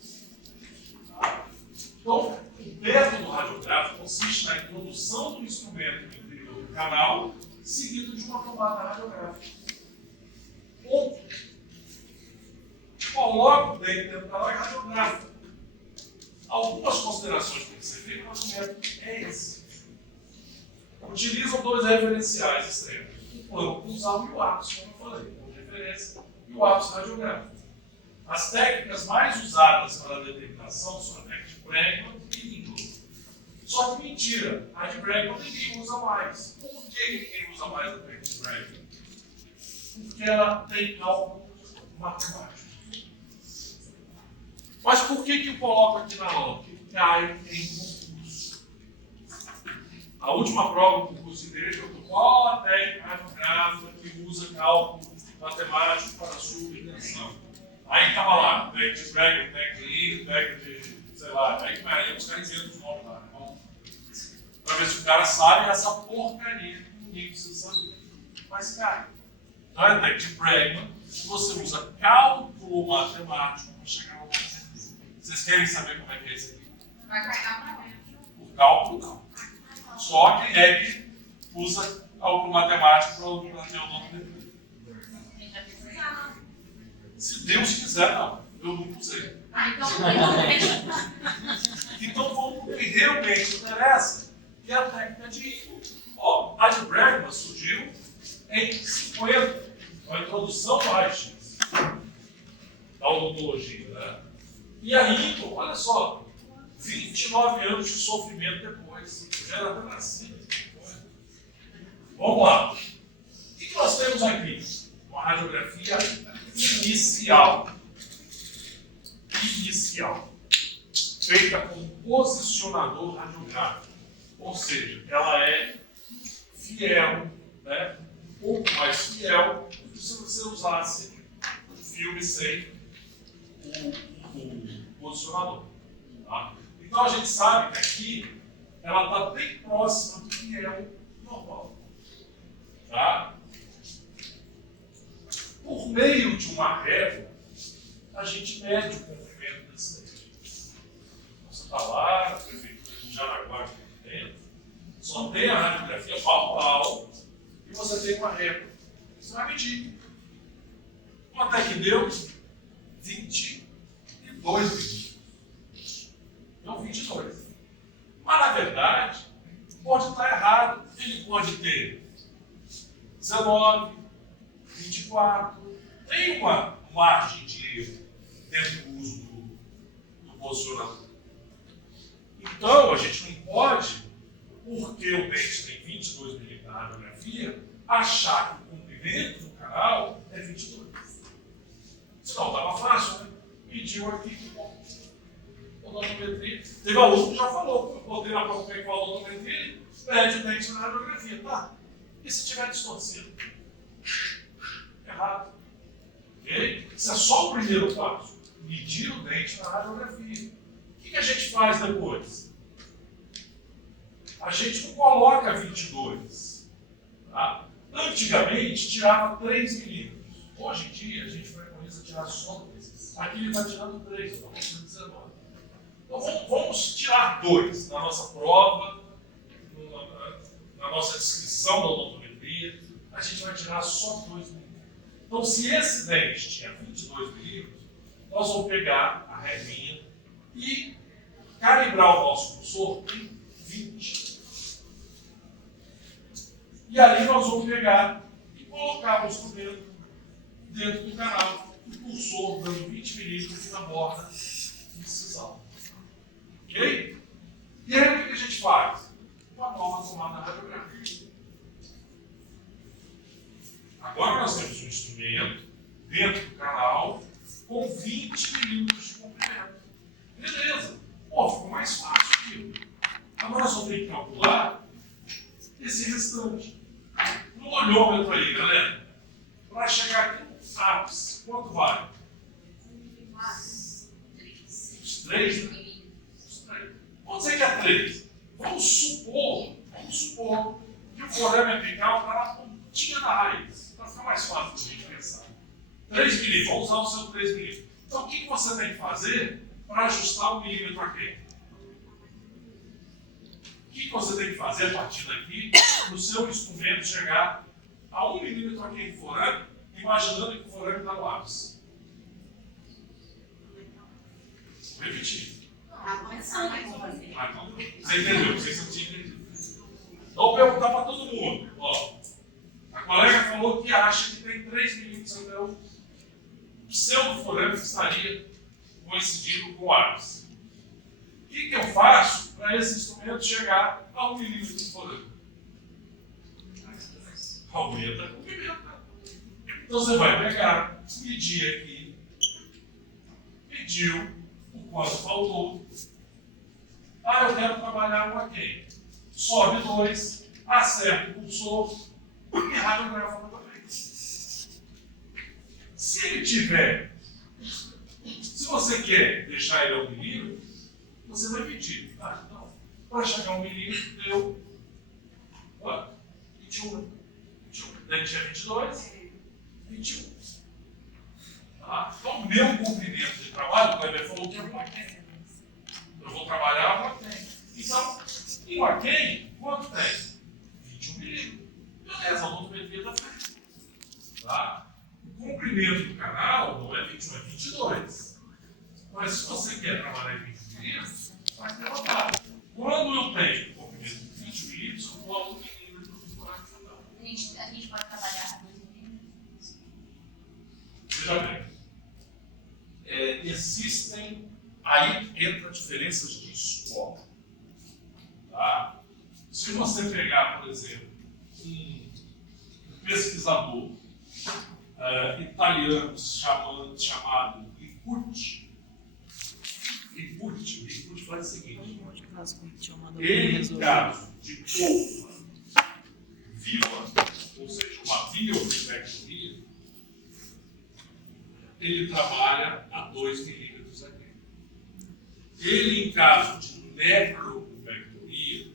Tá? Então, o método radiográfico consiste na introdução do instrumento no interior do canal, seguido de uma tomada radiográfica. Ponto. Coloca o dente dentro do canal e radiográfico. Algumas considerações que tem que ser feitas, mas o método é esse. Utilizam dois referenciais extremos, o plano cruzal e o ápice, como eu falei, como referência, e o ápice radiográfico. As técnicas mais usadas para a determinação são a técnica de Bregman e Lindley. Só que mentira, a de Bregman ninguém usa mais. Por que ninguém usa mais a técnica de Bregman? Porque ela tem cálculo matemático. Mas por que eu coloco aqui na aula? Porque cai em concurso. A última prova do curso de Direito perguntou qual a técnica radiográfica que usa cálculo matemático para a sua obtenção. Aí estava lá, técnica de Bregman, técnica de Lindley, técnica de, sei lá, aí os caras isentam os nomes lá, para ver se o cara sabe essa porcaria que ninguém precisa saber. Mas, cara, então é a técnica de Bregman, você usa cálculo matemático para chegar ao certeza. Vocês querem saber como é que é isso aqui? Vai carregar para dentro. O cálculo não. Só quem é que usa cálculo matemático para ter o nome. Quem vai precisar. Se Deus quiser, não. Eu não usei. Então Então vamos para o que realmente interessa, que é a técnica de. Ó, a de Bregman surgiu em 50, com a introdução do raio-x da odontologia, né? E aí, então, olha só, 29 anos de sofrimento depois, já era até nascido. Vamos lá. O que nós temos aqui? Uma radiografia inicial. Feita com um posicionador radiográfico. Ou seja, ela é fiel, né? Um pouco mais fiel do que se você usasse um filme sem o posicionador. Tá? Então a gente sabe que aqui ela está bem próxima do que é o normal. Tá? Por meio de uma régua, a gente mede o comprimento desse dente. Então, você está lá, na prefeitura de Jaraguá, aqui dentro, só tem a radiografia pau a pau e você tem uma régua. Você vai medir. Quanto é que deu? 22 milímetros. Então, 22. Mas, na verdade, pode estar errado. Ele pode ter 19, 24. Tem uma margem de erro dentro do uso do posicionador. Então, a gente não pode, porque o dente tem 22 milímetros na radiografia, achar que o comprimento do canal é 22. Senão estava fácil, né? Mediu aqui, bom. Odontometria. Teve aluno que já falou, eu botei na prova que falou odontometria, mede o dente na radiografia, tá? E se tiver distorcido? Errado. Ok? Isso é só o primeiro passo. Medir o dente na radiografia. O que a gente faz depois? A gente não coloca 22. Tá? Antigamente, tirava 3 milímetros. Hoje em dia, a gente preconiza tirar só 2. Aqui ele está tirando 3, está mostrando 19. Então, vamos tirar 2 na nossa prova, na nossa descrição da odontometria. A gente vai tirar só 2 milímetros. Então, se esse dente tinha 22 milímetros, nós vamos pegar a reguinha e calibrar o nosso cursor em 20. E ali nós vamos pegar e colocar o instrumento dentro do canal, o cursor dando 20 milímetros aqui na borda incisal. Ok? E aí o que a gente faz? Uma nova tomada radiográfica. Agora nós temos um instrumento dentro do canal com 20 milímetros de comprimento. Beleza. Pô, ficou mais fácil aqui. Agora nós vamos ter que calcular esse restante. No olhômetro aí, galera, para chegar aqui no ápice, quanto vale? Os 3, né? Os 3. Vamos dizer que é 3. Vamos supor que o forame apical está na pontinha da raiz. Para ficar mais fácil para a gente pensar. 3 milímetros, vamos usar o seu 3 milímetros. Então o que você tem que fazer para ajustar o milímetro aqui? O que você tem que fazer a partir daqui para o seu instrumento chegar a 1 milímetro aqui no forame, imaginando que o forame está no ápice? Vou repetir. Você entendeu? Não sei se eu tinha entendido. Então, vou perguntar para todo mundo. Ó, a colega falou que acha que tem 3 milímetros até o pseudo-forame que estaria coincidindo com o ápice. O que eu faço para esse instrumento chegar a 1 milímetro de forame? Aumenta a comprimento. Então você vai pegar, medir aqui, mediu o quanto faltou. Eu quero trabalhar com aquém. Sobe 2, acerta o cursor e radiografa novamente. Se ele tiver, se você quer deixar ele a 1 milímetro, você vai medir. Então, para chegar a 1 milímetro, deu 21. Daí tinha 22, 21. Então, o meu comprimento de trabalho, o Kleber falou que é um aquém. Eu vou trabalhar um aquém. Então, em um aquém, quanto tem? 21 milímetros. Beleza, a odontometria está feita. Tá? O comprimento do canal não é 21, é 22. Mas se você quer trabalhar em 20 milímetros, vai ter uma barra. Quando eu tenho um comprimento de 20 milímetros, eu vou a 1 milímetro do buraco canal. A gente pode trabalhar a 2 milímetros. Veja bem. Existem, aí entra diferenças de escola. Tá? Se você pegar, por exemplo, um pesquisador italiano chamado Ricucci faz o seguinte: ele, em caso de polpa viva, ou seja, uma bioreflectoria, ele trabalha a 2 milímetros aqui. Ele, em caso de necrovectoria,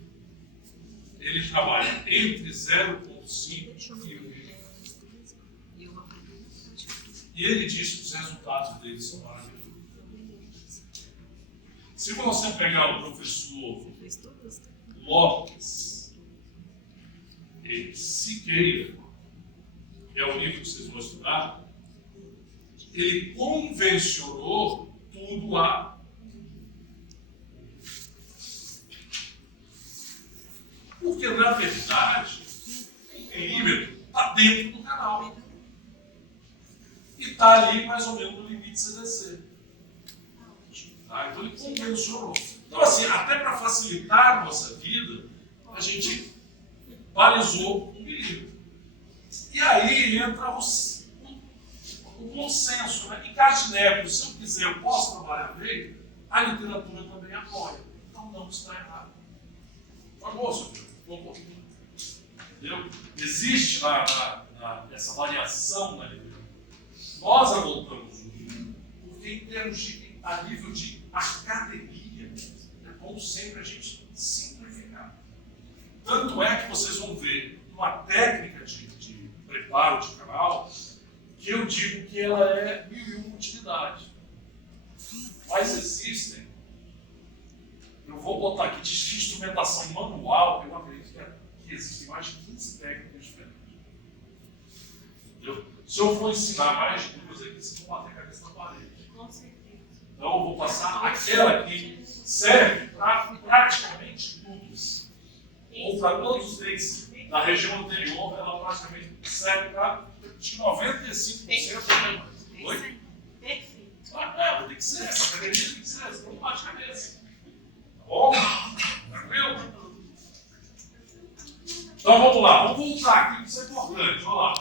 ele trabalha entre 0,5 e 1 milímetro. E ele diz que os resultados dele são maravilhosos. Se você pegar o professor Lopes Siqueira, que é o livro que vocês vão estudar, ele convencionou tudo a porque, na verdade, o milímetro está dentro do canal. E está ali mais ou menos no limite CDC. Tá? Então ele convencionou. Então, assim, até para facilitar a nossa vida, a gente balizou 1 milímetro. E aí entra o consenso, né? Em caso de nébula, se eu quiser, eu posso trabalhar bem, a literatura também apoia. Então não está errado. Famoso, entendeu? Existe essa variação na literatura. Nós adotamos o livro porque, em termos a nível de academia, é bom sempre a gente simplificar. Tanto é que vocês vão ver uma técnica de preparo de canal que eu digo que ela é mil e uma utilidade. Mas existem, eu vou botar aqui de instrumentação manual, eu acredito que existem mais de 15 técnicas diferentes. Entendeu? Se eu for ensinar mais de duas aqui, vocês vão bater a cabeça na parede. Com certeza. Então eu vou passar aquela que serve para praticamente tudo. Ou para todos os dentes da região anterior, ela praticamente serve para 95% da demanda. Oi? Perfeito. Ah, tem que ser, essa academia tem que ser, você não bate a cabeça. Tá bom? Tranquilo? Então vamos lá, vamos voltar aqui, isso é importante, vamos lá.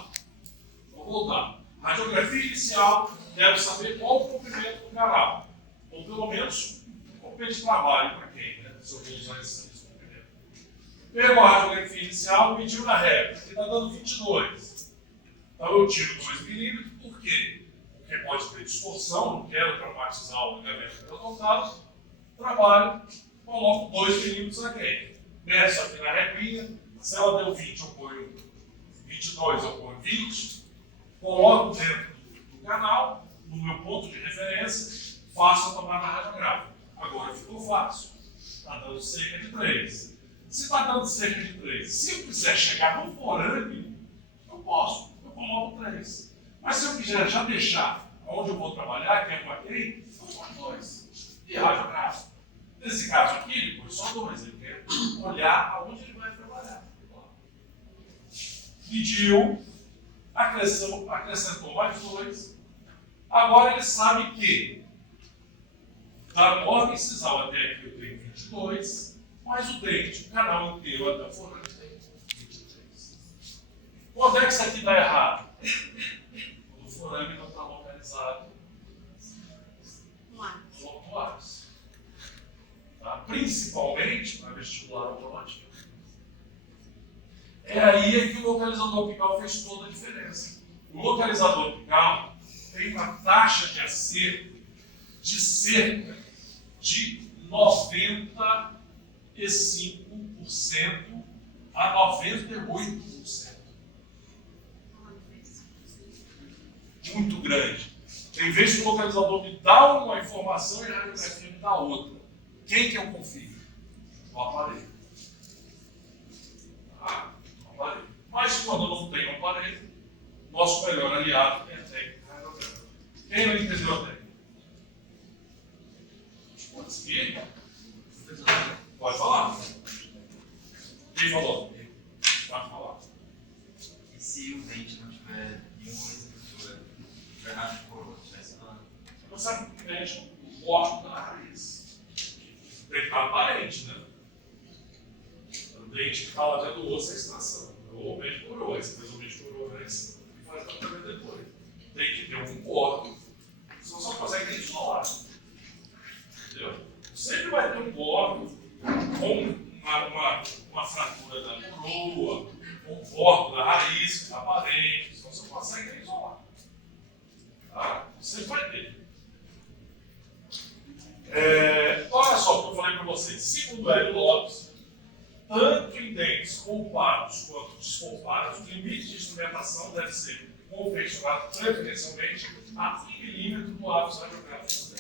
Vamos voltar. Radiografia inicial, deve saber qual o comprimento do canal. Ou pelo menos, o comprimento de trabalho para quem, né? Se eu vou usar esse comprimento. Pegou a radiografia inicial, mediu na régua, que está dando 22. Então eu tiro 2 milímetros, por quê? Porque pode ter distorção, não quero traumatizar o ligamento periodontal. Trabalho, coloco 2 milímetros aqui. Meço aqui na reguinha, se ela deu 20, eu ponho 22, eu ponho 20. Coloco dentro do canal, no meu ponto de referência, faço a tomada radiográfica. Agora ficou fácil. Está dando cerca de 3. Se está dando cerca de 3, se eu quiser chegar no forame, eu posso. Eu coloco 3. Mas se eu quiser já deixar onde eu vou trabalhar, que é com aquele, eu coloco 2. E radiográfico. Nesse caso aqui, depois só 2. Ele quer olhar aonde ele vai trabalhar. Mediu, acrescentou mais 2. Agora ele sabe que da borda incisal até aqui eu tenho 22, mas o dente, o canal inteiro até o forante tem 23. Quando é que isso aqui dá errado? Quando o forame não está localizado no ápice. Tá? Principalmente para vestibular automático. É aí que o localizador apical fez toda a diferença. O localizador apical tem uma taxa de acerto de cerca de 95% a 98%. Muito grande. Tem vezes que o localizador me dá uma informação e a radiografia me dá outra. Quem que eu confio? O aparelho. Mas quando eu não tenho aparelho, nosso melhor aliado é a técnica radiográfica. Quem não entendeu a técnica? Pode seguir? Pode falar. Quem falou? Pode falar. E se o dente não tiver nenhuma estrutura, tiver nada de coroa, estiver sanando? Não sabe o que mexe o órgão da raiz. Tem que estar aparente, né? O dente que está lá dentro do osso é a extração. Ou o médico coroa, você faz o médico coroa antes e faz o tratamento depois. Tem que ter um corpo, senão só consegue isolar. Entendeu? Sempre vai ter um corpo com uma fratura da coroa, um corpo da raiz que está aparente, senão você consegue isolar. Tá? Sempre vai ter. Olha só o que eu falei para vocês. Segundo Hélio Lopes, tanto em dentes polpados quanto despolpados, o limite de instrumentação deve ser confeccionado preferencialmente a 1 milímetro do ápice radiográfico.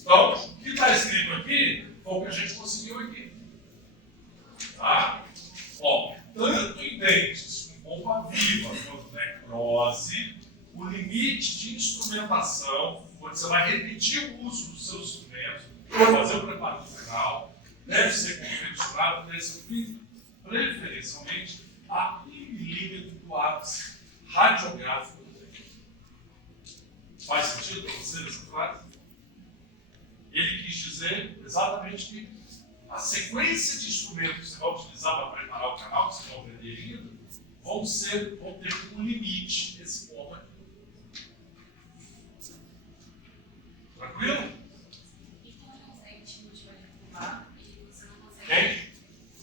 Então, o que está escrito aqui foi o que a gente conseguiu aqui. Tá? Ó, tanto em dentes com polpa viva quanto necrose, o limite de instrumentação, onde você vai repetir o uso dos seus instrumentos para fazer o preparo final, deve ser confeccionado preferencialmente a 1 milímetro do ápice radiográfico do dente. Faz sentido para você essa frase? Ele quis dizer exatamente que a sequência de instrumentos que você vai utilizar para preparar o canal, que você vai aprender ainda, vão ter um limite esse ponto aqui. Tranquilo? E quando o dente não estiver regular e você não consegue. Quem?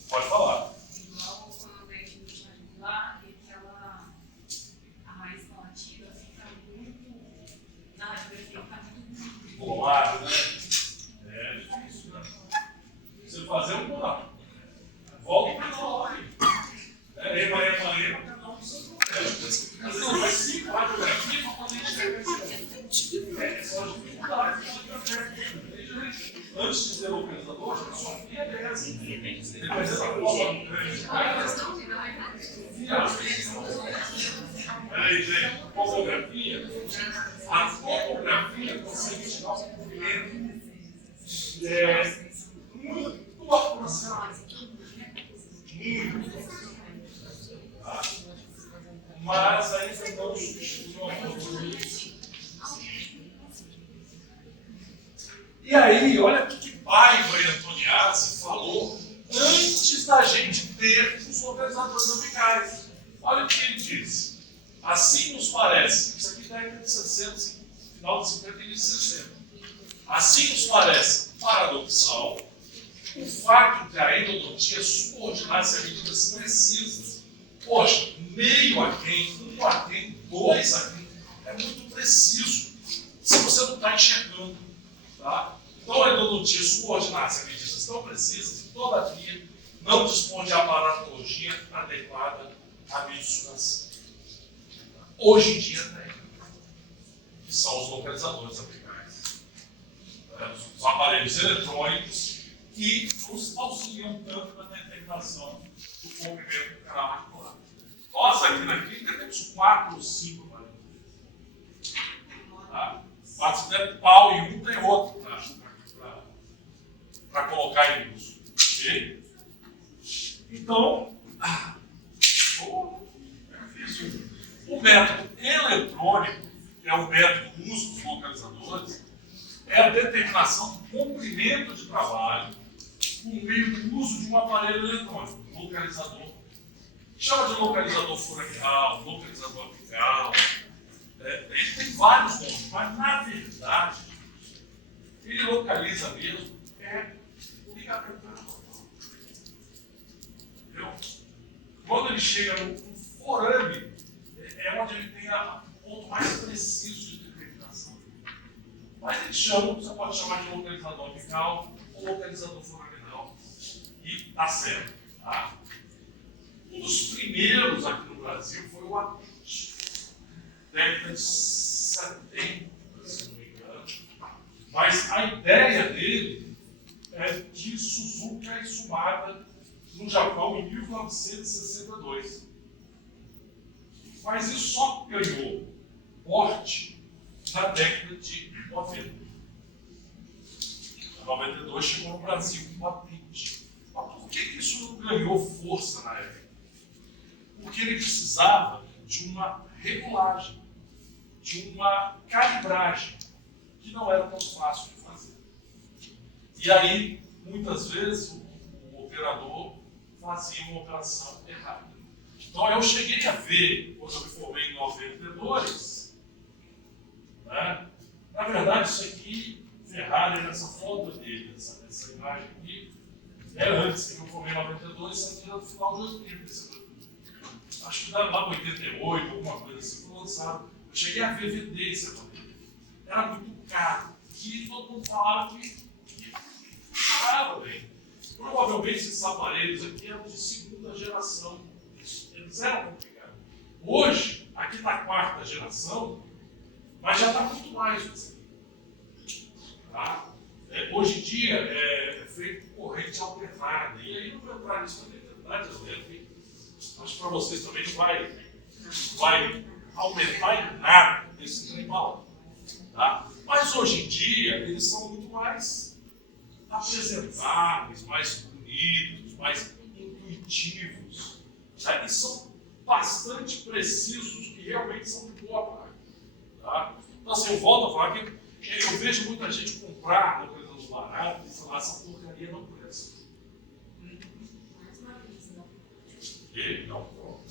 Pode falar. Igual quando o dente não estiver regular e a raiz palatina fica muito. Na radiografia fica muito. Bolado, né? É difícil, né? Você fazer um buraco. Volta para o aí. Peraí, gente. Topografia. A topografia consegue tirar um movimento muito aproximado. Muito. Tá? Mas ainda não substitui uma topografia. E aí, olha o que Paiva e Antoniazzi falou antes da gente ter os localizadores apicais. Olha o que ele disse. Assim nos parece, isso aqui é década de 60, final de 50 e início de 60. Assim nos parece paradoxal o fato de a endodontia subordinar-se a medidas precisas. Poxa, meio aquém, 1 aquém, 2 aquém, é muito preciso se você não está enxergando. Tá? Então a endodontia subordinar-se a medidas tão precisas e, todavia, não dispõe de aparatologia adequada à mensuração. Hoje em dia tem, que são os localizadores apicais. Os aparelhos eletrônicos que nos auxiliam tanto na determinação do comprimento do canal articular. Nós aqui na clínica temos 4 ou 5 aparelhos. Tá? 4 se der pau e um tem outro para colocar em uso. Okay? Então, o método eletrônico, que é o método do uso dos localizadores, é a determinação do comprimento de trabalho por meio do uso de um aparelho eletrônico, um localizador. Chama de localizador foraminal, localizador apical. Ele tem vários nomes, mas na verdade ele localiza mesmo o ligamento periodontal. Entendeu? Quando ele chega no forame, é onde ele tem o ponto mais preciso de determinação. Mas ele chama, você pode chamar de localizador apical ou localizador foraminal. E tá certo. Tá? Um dos primeiros aqui no Brasil foi o Adult. Década de 70, se não me engano. Mas a ideia dele é de Suzuka e Sumada no Japão em 1962. Mas isso só ganhou porte na década de 90. Em 92 chegou no Brasil com patente. Mas por que isso não ganhou força na época? Porque ele precisava de uma regulagem, de uma calibragem, que não era tão fácil de fazer. E aí, muitas vezes, o operador fazia uma operação errada. Então, eu cheguei a ver, quando eu me formei em 92, né? Na verdade, isso aqui, Ferrari, nessa foto dele, essa imagem aqui, é antes, que eu me formei em 92, isso aqui era do final de 80. Acho que lá em 88, alguma coisa assim, foi lançado. Eu cheguei a ver vender esse aparelho. Era muito caro. E todo mundo falava que parava bem. Provavelmente esses aparelhos aqui eram de segunda geração. Eles eram complicados. Hoje, aqui na 4ª geração, mas já está muito mais do que isso aqui. Tá? Hoje em dia é feito corrente alternada. E aí não vou entrar nisso na eternidade, acho que para vocês também não vai aumentar em nada esse trem-bala. Tá? Mas hoje em dia eles são muito mais apresentáveis, mais bonitos, mais intuitivos, né? E são bastante precisos e realmente são de boa prática. Tá? Então, assim, eu volto a falar que eu vejo muita gente comprar localizador barato e falar essa porcaria não presta. E não, pronto.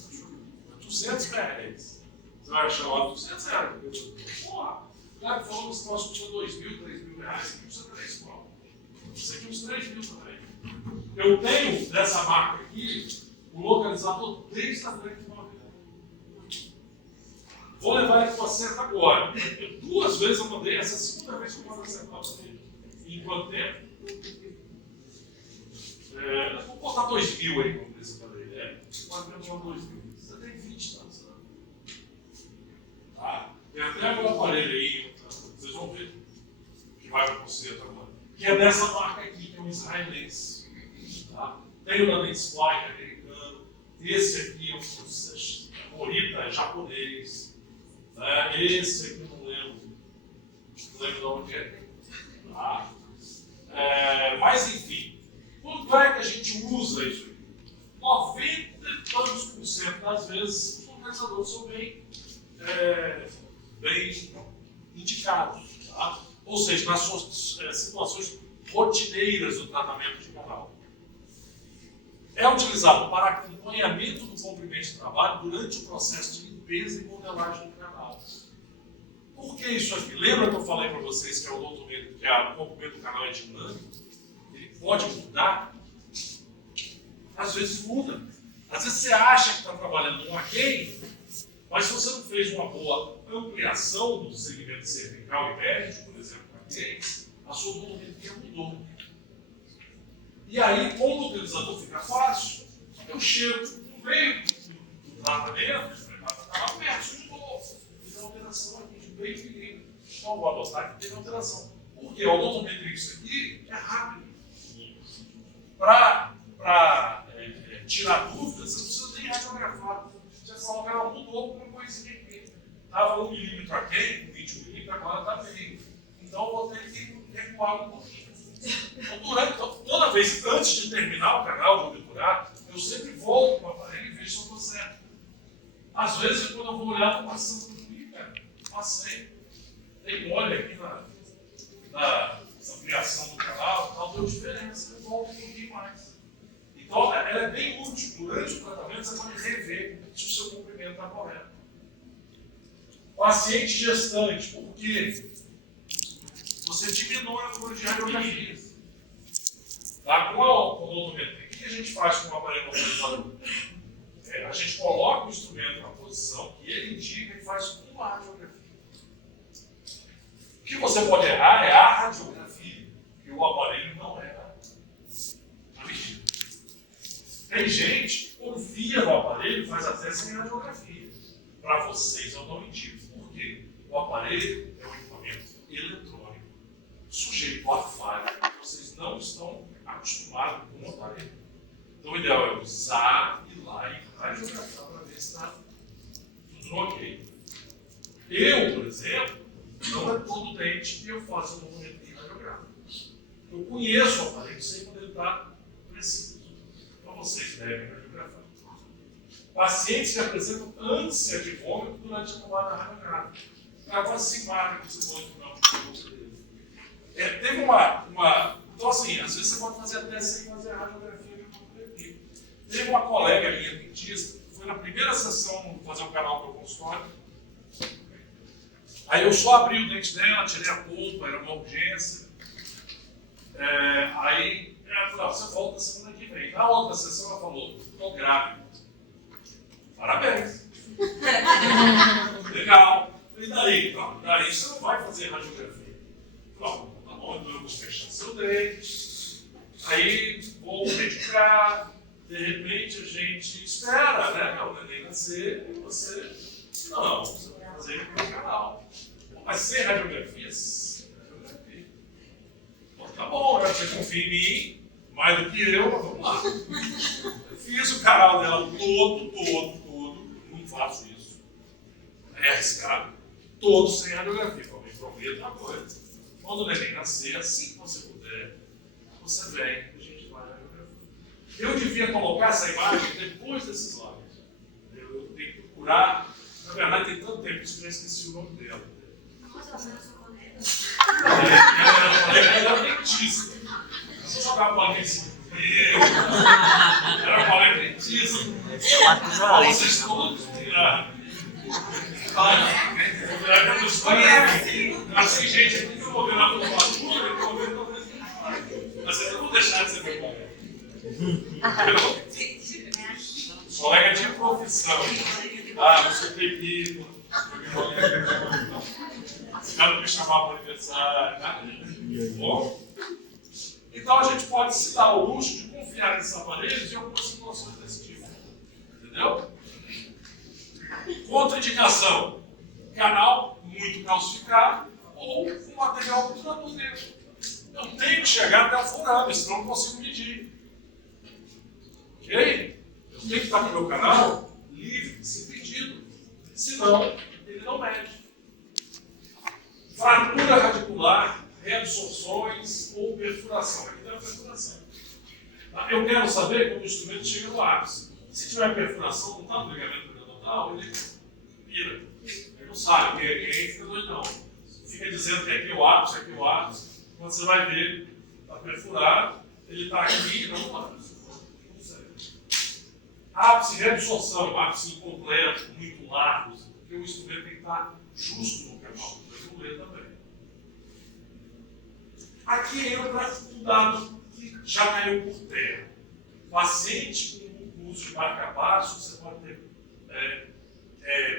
200 reais. Você vai achar lá 200 reais. Porra, o cara falou que esse troço custa 2 mil, 3 mil reais. Isso aqui custa 3 pau. Isso aqui custa 3 mil também. Eu tenho dessa marca aqui o localizador desde a década de 90. Vou levar ele para acerto agora. 2 vezes eu mandei, essa é a segunda vez que eu mando acertar para ele. Em quanto tempo? Vou botar 2 mil aí como preço para ele. Pode ganhar 2 mil. Você tem 20 anos. Tá? Tem até um aparelho aí, vocês vão ver, que vai para o concerto agora. Que é dessa marca aqui, que é um israelense. Tá? Tem o da Dentsply americano. esse aqui é o Morita, é japonês. Né? Esse aqui eu não lembro de onde é. Tá? Mas enfim, quando é que a gente usa isso aqui? 90 e tantos por cento das vezes os organizadores são bem indicados. Tá? Ou seja, nas suas situações rotineiras do tratamento de canal. É utilizado para acompanhamento do cumprimento de trabalho durante o processo de limpeza e modelagem do canal. Por que isso aqui? Lembra que eu falei para vocês que o comprimento do canal é dinâmico? Ele pode mudar? Às vezes muda. Às vezes você acha que está trabalhando um ok, mas se você não fez uma boa ampliação do segmento cervical e médio, por exemplo, ok, a sua volumetria mudou. E aí, como o utilizador fica fácil, eu chego no meio do tratamento, começo de novo. Tem alteração aqui de bem pequeno. Então, vou adotar que tem alteração. Porque a odontometria, isso aqui é rápido. Para tirar dúvidas, você não precisa nem radiografar. Você fala, o cara mudou uma coisinha aqui. Estava 1 milímetro aqui, 21 milímetros, agora está meio. Então, eu vou ter que recuar um pouquinho. Então, toda vez, antes de terminar o canal do obturar, eu sempre volto para o aparelho e vejo se eu estou certo. Às vezes, quando eu vou olhar, estou passando por mim, cara. Passei. Tem molho aqui na ampliação do canal, tal, deu diferença. Eu volto um pouquinho mais. Então, ela é bem útil. Durante o tratamento, você pode rever se o seu comprimento está correto. Paciente gestante, por quê? Você diminui o número de radiografias. Tá? Com a odontometria, o que a gente faz com o aparelho motorizador? A gente coloca o instrumento na posição que ele indica e faz uma radiografia. O que você pode errar é a radiografia, que o aparelho não erra a medida. Tem gente que confia no aparelho e faz até sem radiografia. Para vocês eu não indico. Por quê? O aparelho é um equipamento eletrônico, sujeito a falha, vocês não estão acostumados com o aparelho. Então o ideal é usar, ir lá e radiografar para ver se está tudo ok. Eu, por exemplo, não é todo dente que eu faço um movimento de radiográfico. Eu conheço o aparelho, sei quando ele está preciso. Então vocês devem radiografar. Pacientes que apresentam ânsia de vômito durante a tomada radiográfica. Agora se marca que você pode tomar um dele. Teve então, assim, às vezes você pode fazer até sem fazer a radiografia de mamografia. Teve uma colega minha, dentista, que foi na primeira sessão fazer o canal para o consultório. Aí eu só abri o dente dela, tirei a polpa, era uma urgência. Aí ela falou: você volta semana que vem. Na outra sessão ela falou: estou grávida. Parabéns. Legal. E daí? Então, daí você não vai fazer radiografia. Então, tá bom, então eu vou fechar seu dente. Aí vou medicar. De repente a gente espera, né? O neném nascer e você. Não, você vai fazer ele pelo canal. Mas sem radiografia? Sem radiografia. Bom, tá bom, você confia em mim, mais do que eu, mas vamos lá. Eu fiz o canal dela todo, não faço isso. É arriscado. Todo sem radiografia, para me prometer uma coisa. Quando o neném nascer, assim que você puder, você vem e a gente vai radiografia. Eu devia colocar essa imagem depois desses slides. Eu tenho que procurar. Na verdade, tem tanto tempo que eu já esqueci o nome dela. Nossa, eu sou colega. Ela era dentista. Deixa eu jogar a bola em cima. Era colega dentista. Vocês todos tiraram. Assim, gente, aqui que eu vou ver na musculatura, eu vou ver na musculatura. Mas eu não vou deixar de ser meu colega. Colega de profissão. Você tem que Cada me chamar para o aniversário, né? Bom, então a gente pode se dar o luxo de confiar nesses aparelhos em algumas situações desse tipo. Entendeu? Contraindicação: canal muito calcificado ou um material obturador dentro. Eu tenho que chegar até o forame, senão eu não consigo medir. Ok? Eu tem que estar no meu canal livre, sem pedido. Senão, ele não mede. Fratura radicular, reabsorções ou perfuração. Aqui tem a perfuração. Eu quero saber como o instrumento chega no ápice. Se tiver perfuração, não está no ligamento periodontal, ele vira. Ele não sabe, quem fica doidão. Fica dizendo que aqui é o ápice, aqui é o ápice. Quando você vai ver, está perfurado, ele está aqui, não está. Não sei. Ápice, reabsorção, ápice incompleto, muito largo, porque o instrumento tem que estar justo no canal, para não ler também. Aqui entra um dado que já caiu por terra. Paciente com uso de marca-passo, você pode ter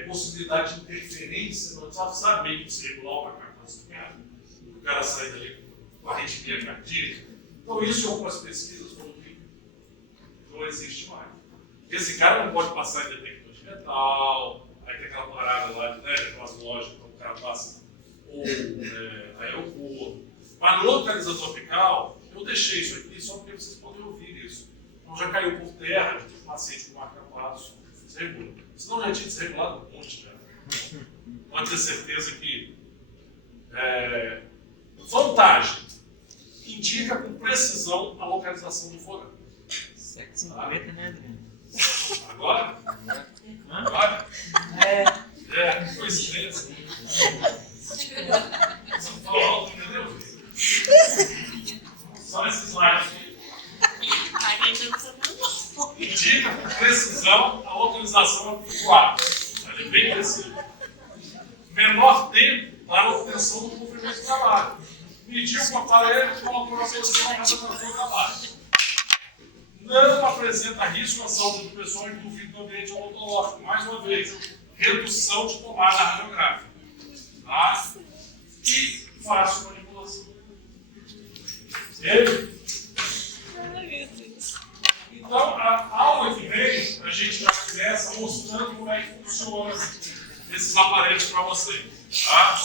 possibilidade de interferência, não sabe bem que se regular o marca-passo do cara, o cara sai dali com arritmia cardíaca. Então, isso em algumas pesquisas falou que não existe mais. Esse cara não pode passar em detector de metal, aí tem aquela parada lá, né, aquelas lojas, então o cara passa, ou aeroporto. Mas no localizador apical, eu deixei isso aqui só porque vocês podem ouvir isso. Então já caiu por terra, de um paciente com marca-passo, desregula. Senão já tinha desregulado um monte já. Pode ter certeza que. Vantagem: indica com precisão a localização do forão. 7,50, né, Adriano? Agora? Agora? Coincidência. Você não fala alto, entendeu? Só esse slide aqui. Indica com precisão a localização do ápice. Ele é bem preciso. Menor tempo para a obtenção do movimento do trabalho. Mediu com o aparelho e colocou na posição para o trabalho. Não apresenta risco à saúde do pessoal envolvido no ambiente odontológico. Mais uma vez, redução de tomada radiográfica. Tá? E fácil manipulação. Ele? Então, a aula que vem, a gente já começa mostrando como é que funciona esses aparelhos para vocês. Tá?